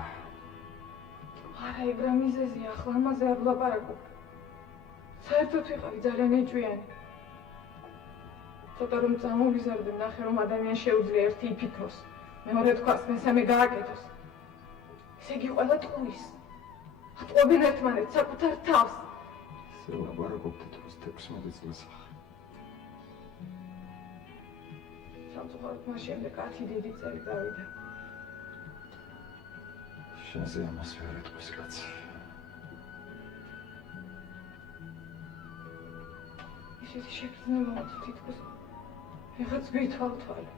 არა, ეგრე მიზეზია, ახლა ამაზე არ ვლაპარაკობ. საერთოდ ვიყავი ძალიან ეჭვიანი. ცოტა რომ წამოვიზარდე, ნახე რომ ადამიანს შეუძლია ერთი იფიქროს, მეორე თქვას, მესამე გააკეთოს. ესე იგი ყველა ტყუის. ატყუებენ ერთმანეთს საკუთარ თავს. ისე ვლაპარაკობთ დროს 16 წელს ახლა. სამწუხაროდ მას შემდეგ 10 დიდი წელი გავიდა. შენზე ამას ვერ ეტყვის კაცი. ისეთი შეგრძნება მოწ თითქოს ვიღაც გვითვალთვალე.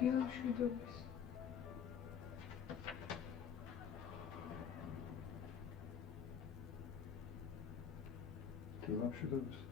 დილამშვიდობის. დილამშვიდობის.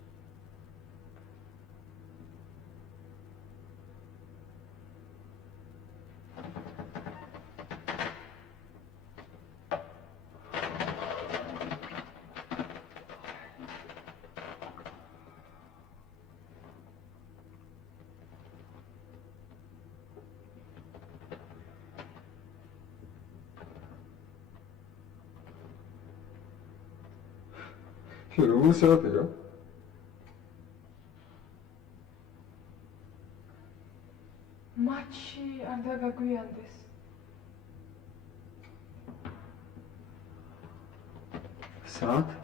რომელი საათია? მათში არ დაგაგვიანდეს. საათ?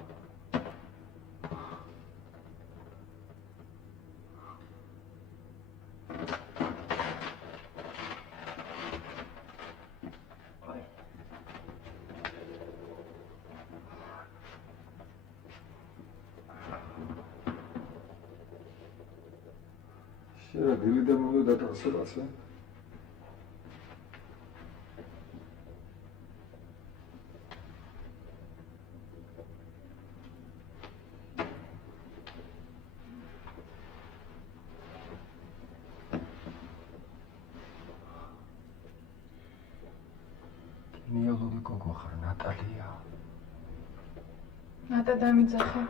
შენ დილი და მომდო დაკარსო რაცე? ნიოლოგი გოგო ხარ, ნატალია. ნატა დამიძახე.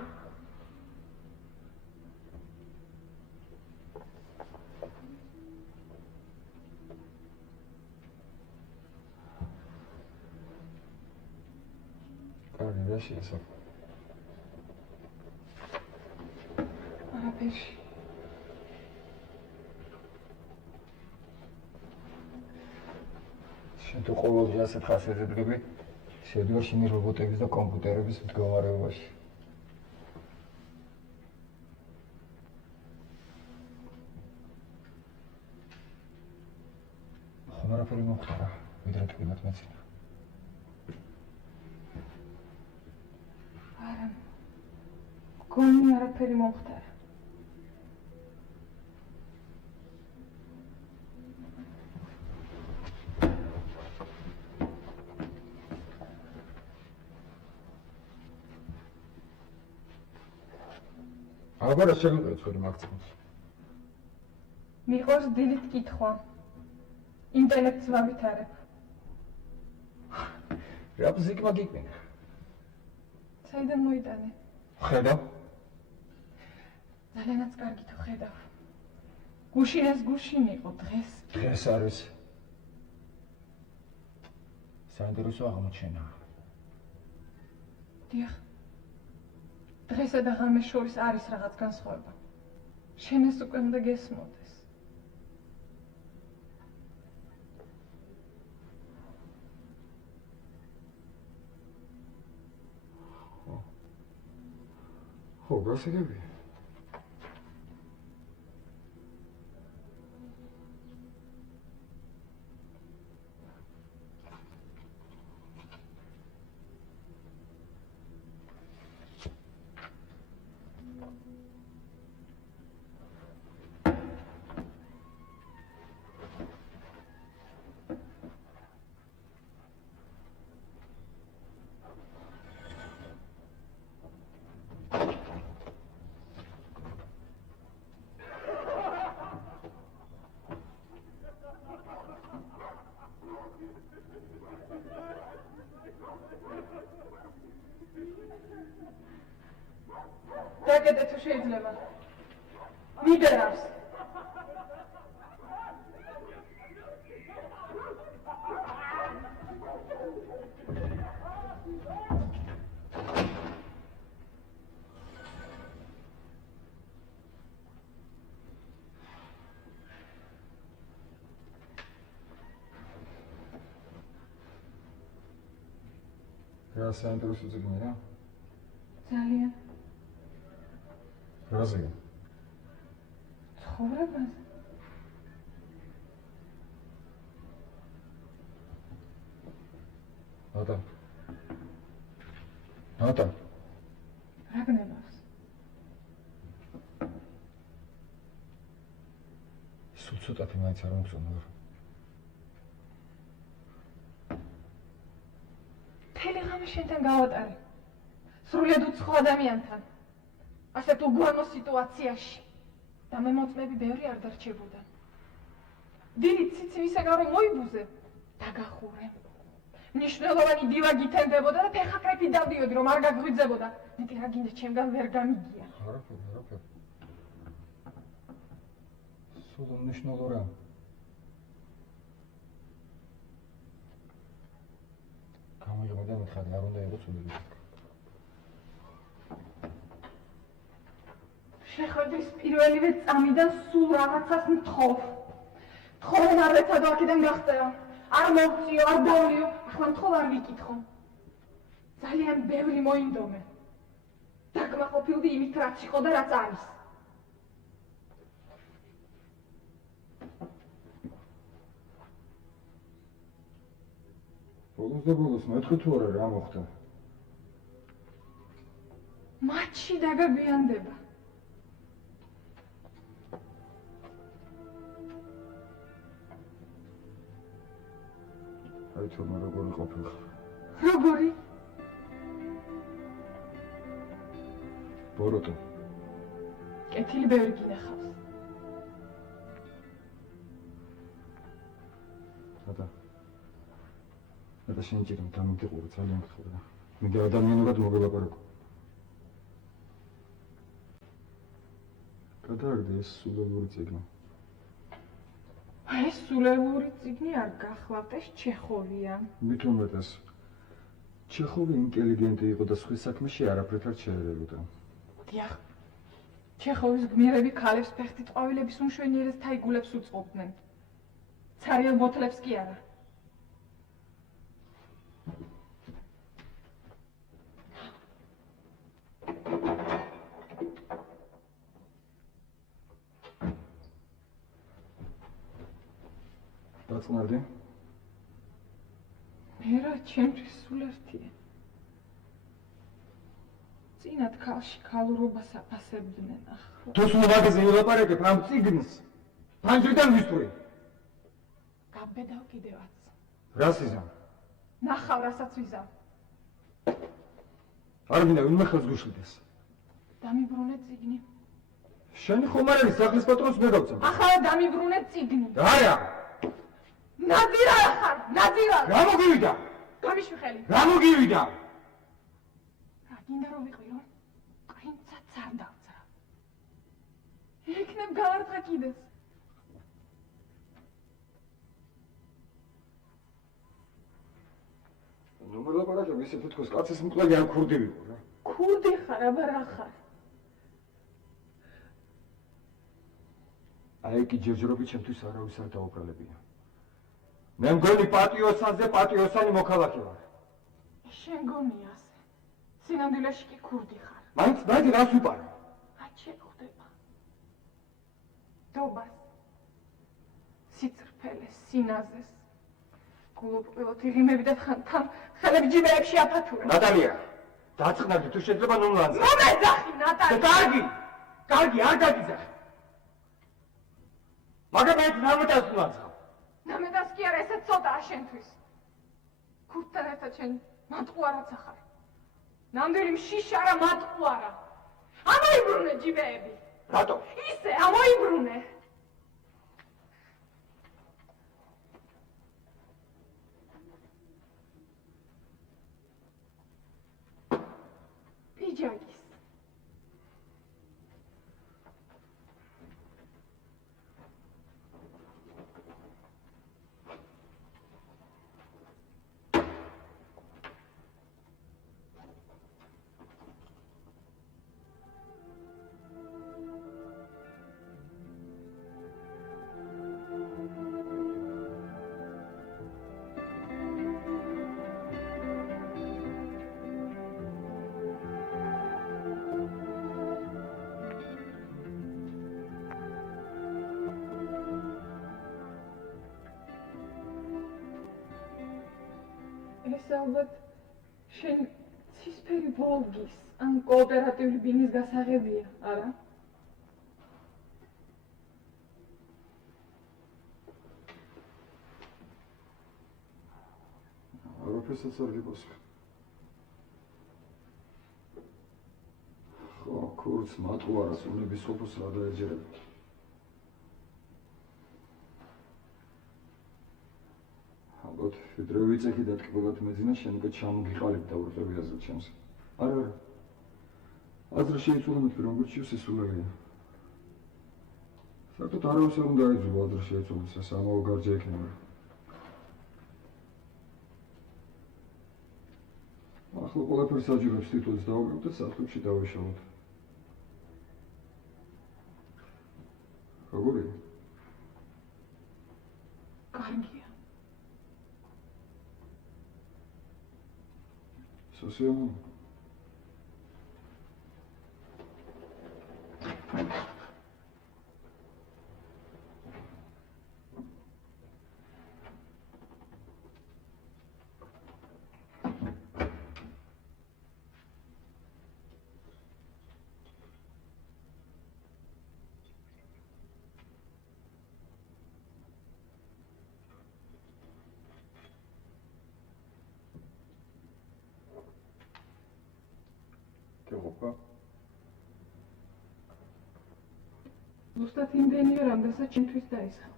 კარგი, რა შეესაბ? არაფერში. შენ თუ ყოველდღე ასეთ ხასიათზე დგები, შედიოარ შენი რობოტების და კომპიუტერების მდგომარეობაში. ხომ არაფერი მომხდარა, ვიდრე თქვენად მეცინა. არა. გონი არაფერი მომხდარა. აბა რა შეგიძლიათ თქვენი მაგწმოს? მიყავს დილით კითხვა. ინტერნეტს ვავითარებ. რა ზიგმა გიკვინა? საიდან მოიტანე? ხედავ? ძალიანაც კარგი თუ ხედავ. გუშინას გუშინ იყო დღეს. დღეს არის საინტერესო აღმოჩენა. დიახ. დღესა და ღამეს შორის არის რაღაც განსხვავება. შენ ეს უკვე უნდა გესმოდეს. ხო, გასაგებია. დაგედე თუ შეიძლება. მიდერავს. რა საინტერესო ზიგმია? ძალიან. რა ზიგ? ცხოვრებას. ნატა. რა გნებავს? სულ ცოტათი მაინც არ მომწონს. შენთან გავატარე. სრულიად უცხო ადამიანთან. ასეთ უგვანო სიტუაციაში. და მე მოწმები ბევრი არ დარჩებოდა. დიდი ციცი ვისაგან რომ მოიბუზე, დაგახურე. მნიშვნელოვანი დილა გითენდებოდა და ფეხაკრეფით დავდიოდი, რომ არ გაგვიძებოდა. მეტი რა გინდა ჩემგან ვერ გამიგია. არაფერი. სულ მნიშვნელო რა. გამიგება და მითხარი, არ უნდა იყოს სულ. შეხვედრის პირველივე წამიდან სულ რაღაცას მთხოვ. მთხოვ რომ არ ვეცადო აქედან გახტეო. არ მოვწიო, არ დავლიო, ახლა მთხოვ არ ვიკითხო. ძალიან ბევრი მოინდომე. დაკმაყოფილდი იმით რაც იყო და რაც არის. ბოლოს მეთქი თუ არა რა მოხდა? მათში დაგაგვიანდება. აი თორმა როგორი ყოფილიყო. როგორი? ბოროტო. კეთილი ბევრი გინახავს. და შენ ჯერ დამიგიყური ძალიან გთხოვდა. მინდა ადამიანურად მოგელაპარაკო. გადააგდე ეს სულელური წიგნი. ეს სულელური წიგნი არ გახლავთ, ეს ჩეხოვია. მით უმეტეს ჩეხოვი ინტელიგენტი იყო და სხვის საქმეში არაფრით არ შეერეოდა. დიახ. ჩეხოვის გმირები ქალებს ფეხთით ყვავილების უმშვენიერეს თაიგულებს უწყობდნენ. ცარიელ ბოთლებს კი არა. დაწნარდი? მე რა ჩემთვის სულ ერთია. წინათ ქალში ქალურობას აფასებდნენ ახლა. თუ სულ მაგაზე ვილაპარაკებ ამ წიგნს, ფანჯრიდან ვისწვრი. გაბედავ კიდევაც. რას იზამ? ნახავ რასაც ვიზამ. არ მინდა ვინმე ხელს გუშლიდეს. დამიბრუნე წიგნი. შენი ხომ არ არის სახლის პატრონს მე გავწევ. ახლა დამიბრუნე წიგნი. არა! ნადირა ხარ, ნადირა. რა მოგივიდა? გამიშვი ხელი. რა მოგივიდა? რა გინდა რომ ვიყვირო? პრინცაც არ დავწერა. იქნებ გავარტყა კიდეს. ნუ მოლაპარაკებ ისე თვითონ კაცის მკვლელი ან ქურდი ვიყო რა. ქურდი ხარ, აბა რა ხარ? აი კი ჯერჯერობით ჩემთვის არავის არ დაუბრალებია. მე მგონი პატიოსანზე პატიოსანი მოქალაქე ვარ. შენ გონი ასე. სინამდვილეში კი ქურდი ხარ. მაინც დაიდი რას ვიპარო? რაც შეხვდება. დობას. სიძრფელეს, სინაზეს. გულობყილოთ იღიმები და თან ხელები ჯიბეებში აფათურე. ნატალია, დაწყნარდი თუ შეიძლება ნუნლანზე. მომეძახი ნატალია. კარგი, არ გაგიძახი. მაგრამ ეს ნამეტას ნუანცხავ. ნამეტას კი არა, ესეც ცოტაა შენთვის. ქურდთან ერთად შენ მატყუარაც ახარ. ნამდვილი მშიშარა მატყუარა. ამოიბრუნე ჯიბეები. რატო? ისე, ამოიბრუნე. პიჯაკის. ეს ალბათ შენ ცისფერი ვოლგის ან კოოპერატიული ბინის გასაღებია, არა? არაფერსაც არ გიპასუხე. როგორც მატყუარას უნების სოფოს რა დაეჯერება. ალბათ ვიდრე ვიწექი დატკბებად მეძინა შენ უკვე ჩამოგიყალიბ და ურყევი აზრით ჩემს. არა. აზრი შეიცვალა მეთქი როგორც შესულელია. საერთოდ არავის არ უნდა ეძულო აზრი შეიცვალოს ეს ამაო გარჯა ექნება. ახლა ყველაფერს აჯილებს თითოეულს დავაგებ და სახლებში დავეშალოთ. როგორია? კარგია. სოსიო. Opa. ზუსტად იმდენია, რამდენსაც ჩემთვის დაისხა.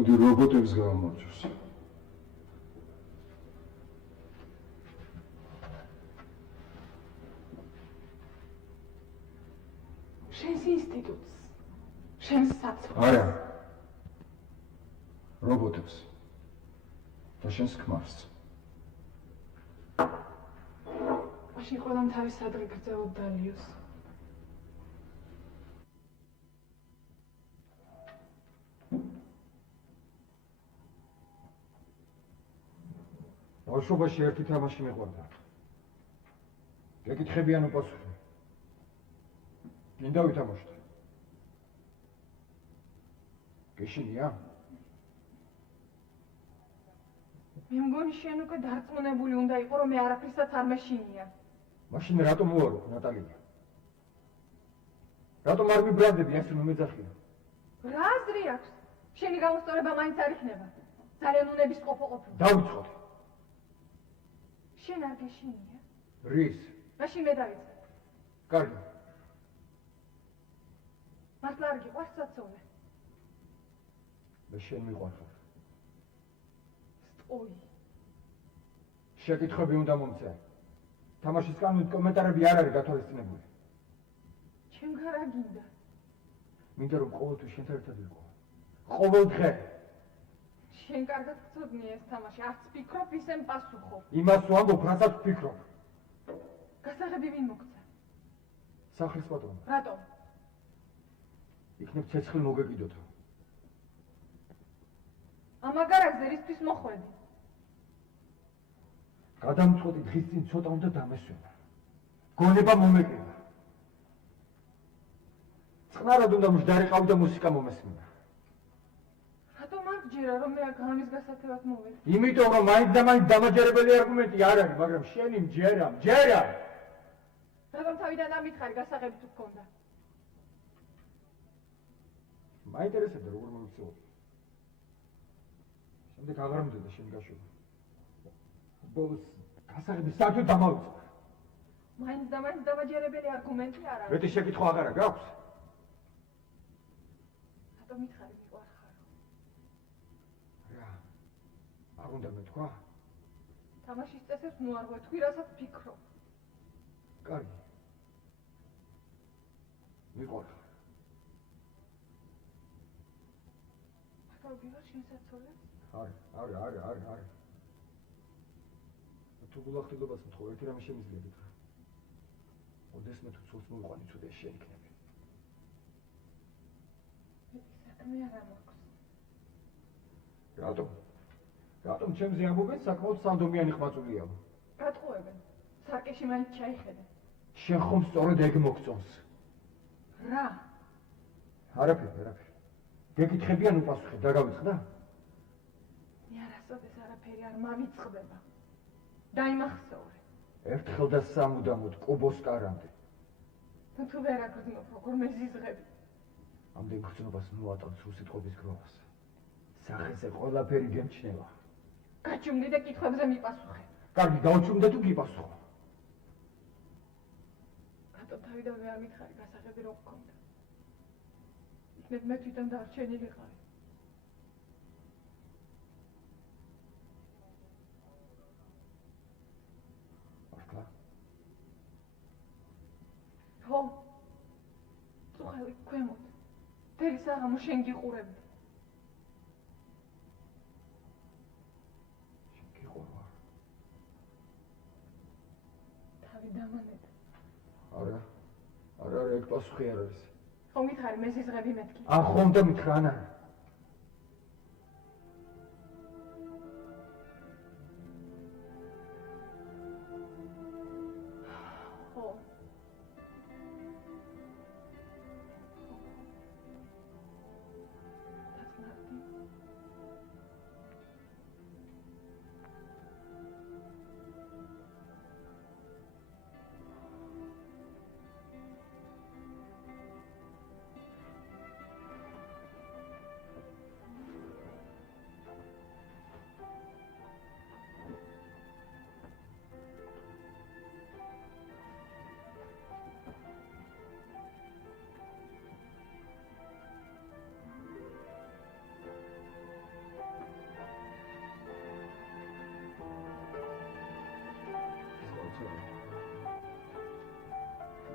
მოდი რობოტებს გავამარჯოს. შენს ინსტიტუტს, შენს საცოლს. არა. რობოტებს. და შენს ქმარს. მაშინ ყველამ თავის ადრე გრძელობ დალიოს. ბავშვობაში ერთი თამაში მეყვარდა. გეკითხებიან უპასუხო. მინდა ვითამაშოთ. გეშინია? მე მგონი შენ უკვე დარწმუნებული უნდა იყო, რომ მე არაფრისაც არ მეშინია. მაშინ რატომ უარობ, ნატალია? რატომ არ მიბრალდები ეს რომ მეძახია? რა აზრი აქვს? შენი გამოსწორება მაინც არ იქნება. ძალიან უნების ყოფილყოფილი. დავიწყოთ. შენ არ გეშინია? რის? მაშინ მე დავიწყე. კარგი. მართლა არ გიყვარს საცოლე? მე შენ მიყვარხარ. სტოი. შეკითხვები უნდა მომწე. თამაშის კანონით კომენტარები არ არის გათვალისწინებული. ჩემგან რა გინდა? მინდა რომ ყოველთვის შენთან ერთად ვიყო. ყოველ დღე. შენ კარგად გწოდნი ეს თამაში, არც ფიქრობ ისემ პასუხო. იმას ვამბობ, რასაც ვფიქრობ. გასაღები ვინ მოგცა? სახლის პატრონი. რატომ? იქნებ ცეცხლი მოგეკიდოთ. ამ მაგარაკზე რისთვის მოხვედი? გადამწყვეტი დღის წინ ცოტა უნდა დამესვენა. გონება მომეკრება. წყნარად უნდა მжდარიყავი და მუსიკა მომესმინა. რატომ არ გჯერა, რომ მე გამის გასათევად მოვედი? იმიტომ რომ მაინც და მაინც დამაჯერებელი არგუმენტი არ არის, მაგრამ შენი მჯერა. რატომ თავიდან ამითხარი გასაღები თუ გქონდა? მაინტერესებდა როგორ მოვიქცეოდი. შემდეგ აღარ მდედა შენი გაშვება. ბოლოს გასაღები საერთოდ დამავიწყდა. მაინც და მაინც დამაჯერებელი არგუმენტი არ არის. მეტი შეკითხვა აღარა გაქვს? რატომ მითხარი მიყვარხარო? რა? არ უნდა მეთქვა? თამაშის წესებს ნუ არ ვეთქვი, რასაც ფიქრობ. კარგი. მიყვარხარ. მართლა ვიღარ შენ საცოლე? არის. თუ გულახდილობას მთხოვ, ერთი რამე შემიძლია გითხრა. ოდესმე თუ ცოლს მოვიყვანი, ცუდი შენ იქნები. მეტი საქმე არ მაქვს. რატომ ჩემზე ამბობენ საკმაოდ სანდომიანი ხმაწულია? გატყუებენ. სარკეში მაინც ჩაიხედე. შენ ხომ სწორედ ეგ მოგწონს. რა? არაფერი. გეკითხებიან უპასუხე, დაგავიწყდა? მე არასოდეს არაფერი არ მავიწყდება. დაიმახსოვრე. ერთხელ და სამუდამოდ კუბოსკარამდე. თუ ვერ აგრძნობ, როგორ მეზიზღები. ამდენ გრძნობას მოატანს უსიტყვების გროვას. სახეზე ყველაფერი გემჩნევა. გაჩუმდი და კითხვებზე მიპასუხე. კარგი, დავჩუმდე თუ გიპასუხო. რატო თავიდანვე არ მითხარი გასაღები რომ გქონდა? იქნებ მე თვითონ დარჩენილიყავი. მართლა? ხო. წუხელი ქვემოთ. მთელი საღამო შენ გიყურებდი. თავი დამანეთ. არა, ეგ პასუხი არ არის. ხომ მითხარი მეზიზღები მეთქი. ხომ და მითხრა ან არა. ხო. დაწნარდი.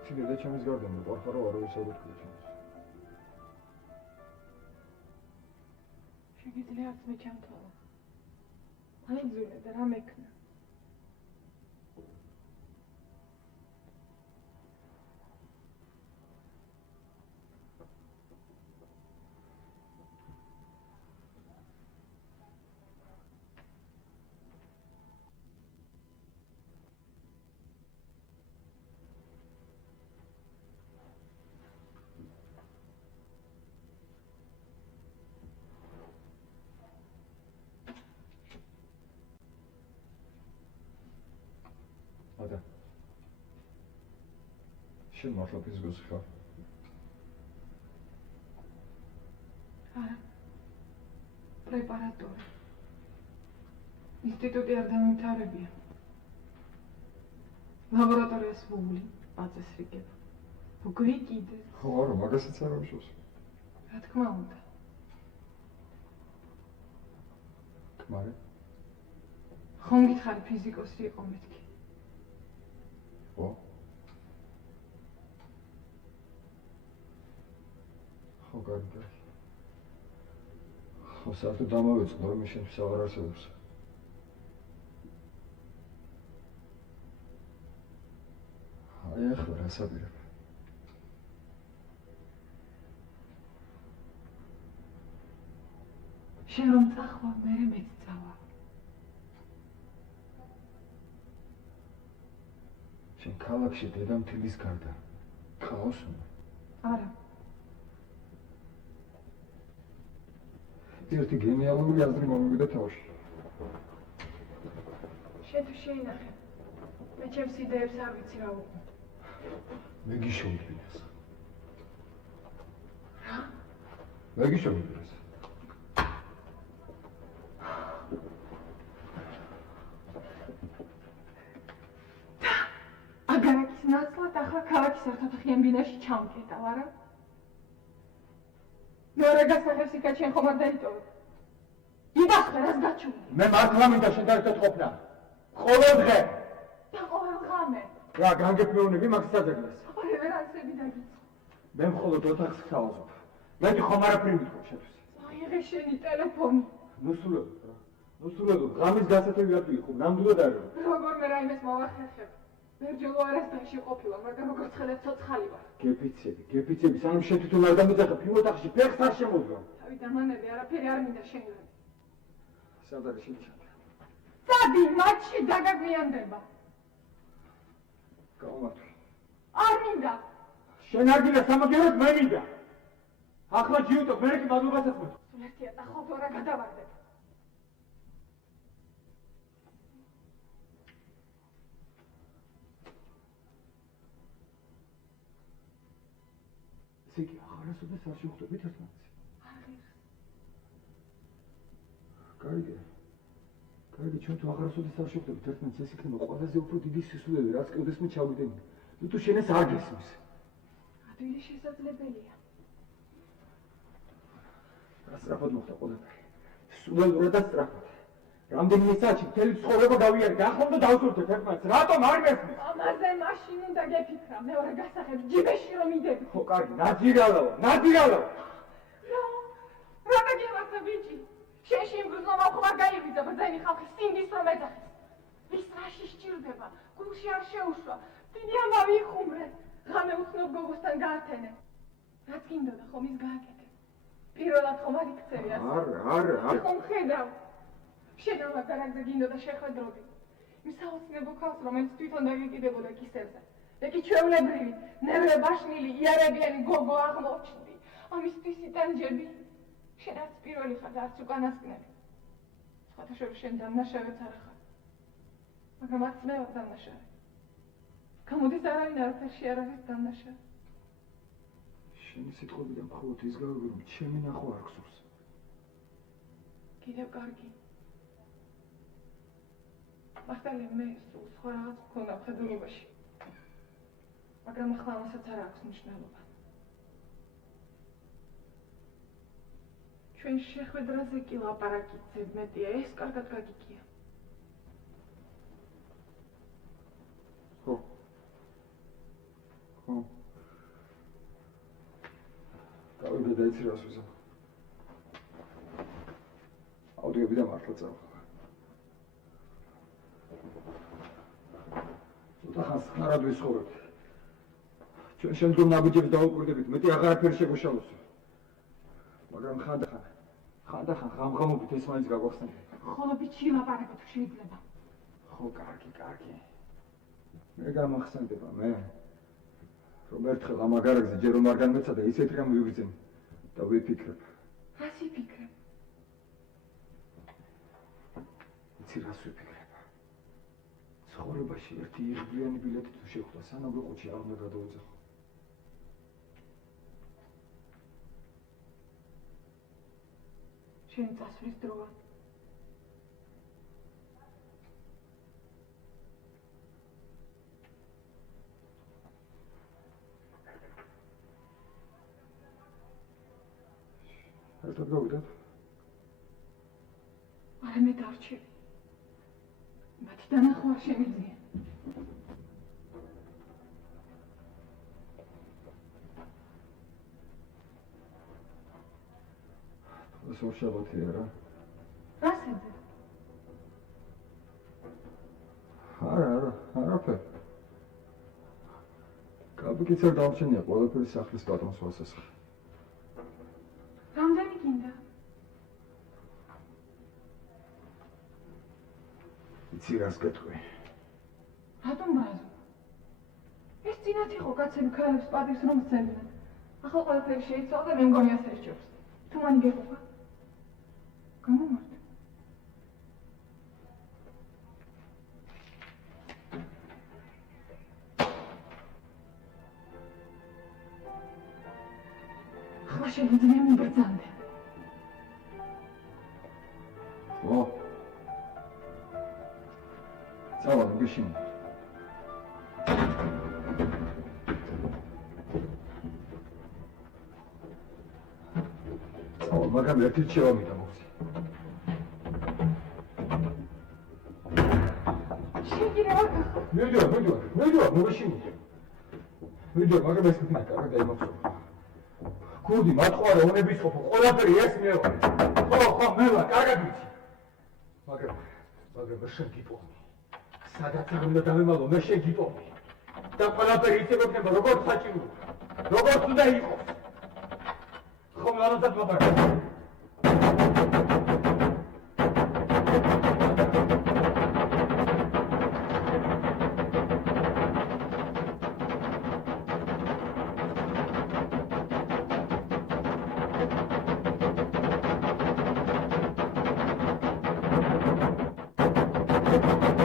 ცდილე ჩემის გარდამა, ყარფარო არ ვისაუბრებ ჩემს. შეგიძლიათ მე ჩემთვალა. აიძულე და რა მექნა. ადა. შენ მართლა ფიზიკოსი ხარ? არა. პრეპარატორი. ინსტიტუტი არ დამთავრებია. ლაბორატორიას ვული, აწესრიგებ. გვიკიდე. ხო, არა, მაგასაც არ ვიშოს. რა თქმა უნდა. კმარი? ხომ გითხარი ფიზიკოსი იყო მეთქი? ხო. ხო, კარგი. ხო, საერთოდ დამავიწყდა, რომ შენთვის აღარ არსებობს. აი, ახლა რა საბირებ? შენ რომ წახვალ, მერე მეც წავალ. შენ ქალაქში დედამთილის გარდა ქაოს უნდა? არა. ერთი გენიალური აზრი მომივიდა თავში. შენ თუ შეინახე. მე ჩემს იდეებს არ ვიცი რა ვუყო. მე გიშოვდინეს. რა? მე გიშოვდინეს. აგარაკის ნაცვლად ახლა ქალაქის ერთოთახიან ბინაში ჩამკეტავ, არა? მეორე გასაღებს იქა შენ ხომ არ დაიტოვე? იბახე, რას გაჩვენე? მე მართლა მინდა შენ დაერთოთ ყოფნა. ყოველ დღე. და ყოველ ღამე. რა, განგეფეუნები მაგ საძებნას. ორი ვერანსები დაგიწყო. მე მხოლოდ ოთახს ხავაზობ. მე ხომ არაფერი მithქო შენთვის. აიღე შენი ტელეფონი. ნუსულობ რა. ნუსულობ, ღამის გასათევი არ ვიყო, ნამდვილად არ ვიყო. როგორ მე რაიმეს მოვახერხებ? მერჯოლო არასდროში ყოფილა, მაგრამ როგორც ხედავ ცოცხალი ვარ. გეფიცები, სანამ შენ თვითონ არ დამიძახებ, იმ ოთახში ფეხს არ შემოდგა. თავი დამანები, არაფერი არ მინდა შენგან. სად არის შენი ჩანდა? წადი, მათში დაგაგვიანდება. გამომართვე. არ მინდა. შენ არ გინდა სამაგეროდ მე მინდა. ახლა ჯიუტო, მე კი მადლობასაც მოდი. სულ ერთია და ხო თუ არა გადავარდებ. ესე იგი აღარასოდეს არ შევხვდებით ერთმანეთს. კარგი, ჩვენ თუ აღარასოდეს არ შევხვდებით ერთმანეთს, ეს იქნება ყველაზე უფრო დიდი სისულელე, რაც კევდესმე ჩავიდენია. თუ შენ ეს არ გესმის. ადვილი შესაძლებელია. სწრაფად მოხდა ყველაფერი. სულელურად და სწრაფად. რამდენიმე საათში მთელი ცხოვრება გავიარე, ახლავ და დავსურდეთ ერთმანეთს. რატომ არ მესმის? ამაზე მაშინ უნდა გეფიქრა, მეორე გასახებ ჯიბეში რომ იდები. ხო, კარგი, ნადირალაო. რა დაგემართა ბიჭი? შეში იმგზნობა ხوار გაივიდა ბრძენი ხალხი სინდის რომ ეძახის. ვის რაში სჭირდება? გულში არ შეუშვა. დიდი ამბავი იხუმრე. ღამე უცნობ გოგოსთან გაათენე. რაც გინდოდა ხომ ის გააკეთე. პირველად ხომ არ იქცევი ასე. არა. ხომ ხედავ. შენ ამ გარაგზე გინდოდა შეხვედროდი. იმ საოცნებო ქალს, რომელიც თვითონ დაგეკიდებოდა კისერზე. ეკი ჩვეულებრივი, ნერვე ბაშნილი, იარებიანი გოგო აღმოჩნდი. ამისთვის იტანჯები. შენ არც პირველი ხარ და არც უკანასკნელი. სხვათა შორის შენ დამნაშავეც არ ხარ. მაგრამ არც მე ვარ დამნაშავე. გამოდის არავინ არაფერში არ არის დამნაშავე. შენი სიტყვებიდან მხოლოდ ის გავიგე, რომ ჩემი ნახვა არ გსურს. კიდევ კარგი. მართალია მე სულ სხვა რაღაც მქონდა მხედველობაში. მაგრამ ახლა ამასაც არ აქვს მნიშვნელობა. ჩვენ შეხვედრაზე კი ლაპარაკით ზედმეტია, ეს კარგად გაგიგია. ხო. გავიგე და იცი რას ვიზამ. აუდიები და მართლა წავა. ცოტა ხანს ხნარად ვისხოვრებთ. ჩვენ შემდგომ ნაბიჯებს დავუკვირდებით, მეტი აღარაფერი შეგვეშალოს. მაგრამ ხანდახან ღამღამობით ეს მაინც გაგვახსენდება. ხოლო ბიჭი ლაპარაკით შეიძლება. ხო, კარგი. მე გამახსენდება, რომ ერთხელ ამ აგარაკზე ჯერ რომ არ განმეცადა, ისეთ რამ ვივიძენ და ვიფიქრებ. რას იფიქრებ? იცი რას ვიფიქრებ? ცხოვრებაში ერთი იღბლიანი ბილეთი თუ შეხვდა, სანამ ყუთში არ უნდა გადავუძახო. შენ წასვლის დროა. ერთად გავიდათ? არა მე დარჩები. მათი დანახვა არ შემიძლია. ეს ორ შაბათია რა? რასეძე? არაფერ. კაპიკიც არ დამჩენია, ყველაფერი სახლის პატრონს ვასასხი. რამდენი გინდა? იცი რას გეტყვი? რატომ ბრაზო? ეს წინათ იყო კაცები ქალებს პატივს რომ სცემდნენ. ახლა ყველაფერი შეიცვალა და მე მგონი ასე რჩევს. თუ მან გეყოფა? გამომართ. ახლა შეგვიძლია მიბრძანდე. ო. წავალ მოგეშინე. მაგრამ ერთით შევამიდა მოხსი. შეგირება? მიდიო, მოგეშინე. მაგრამ ეს მითნა კარგად დაიმახსოვრა. გუდი, მათყوارე, უნების ყოფა, ყველაფერი ეს მე ვარ. ხო, მე ვარ, კარგად ვიცი. მაგრამ მე შენ გიპოვნი. სადაც არ უნდა დავემალო, მე შენ გიპოვნი. და ყველაფერი იცებებნება, როგორც საჭიროა. როგორც უნდა იყოს. ხომ ლამაზად ლაპარაკობ. Thank you.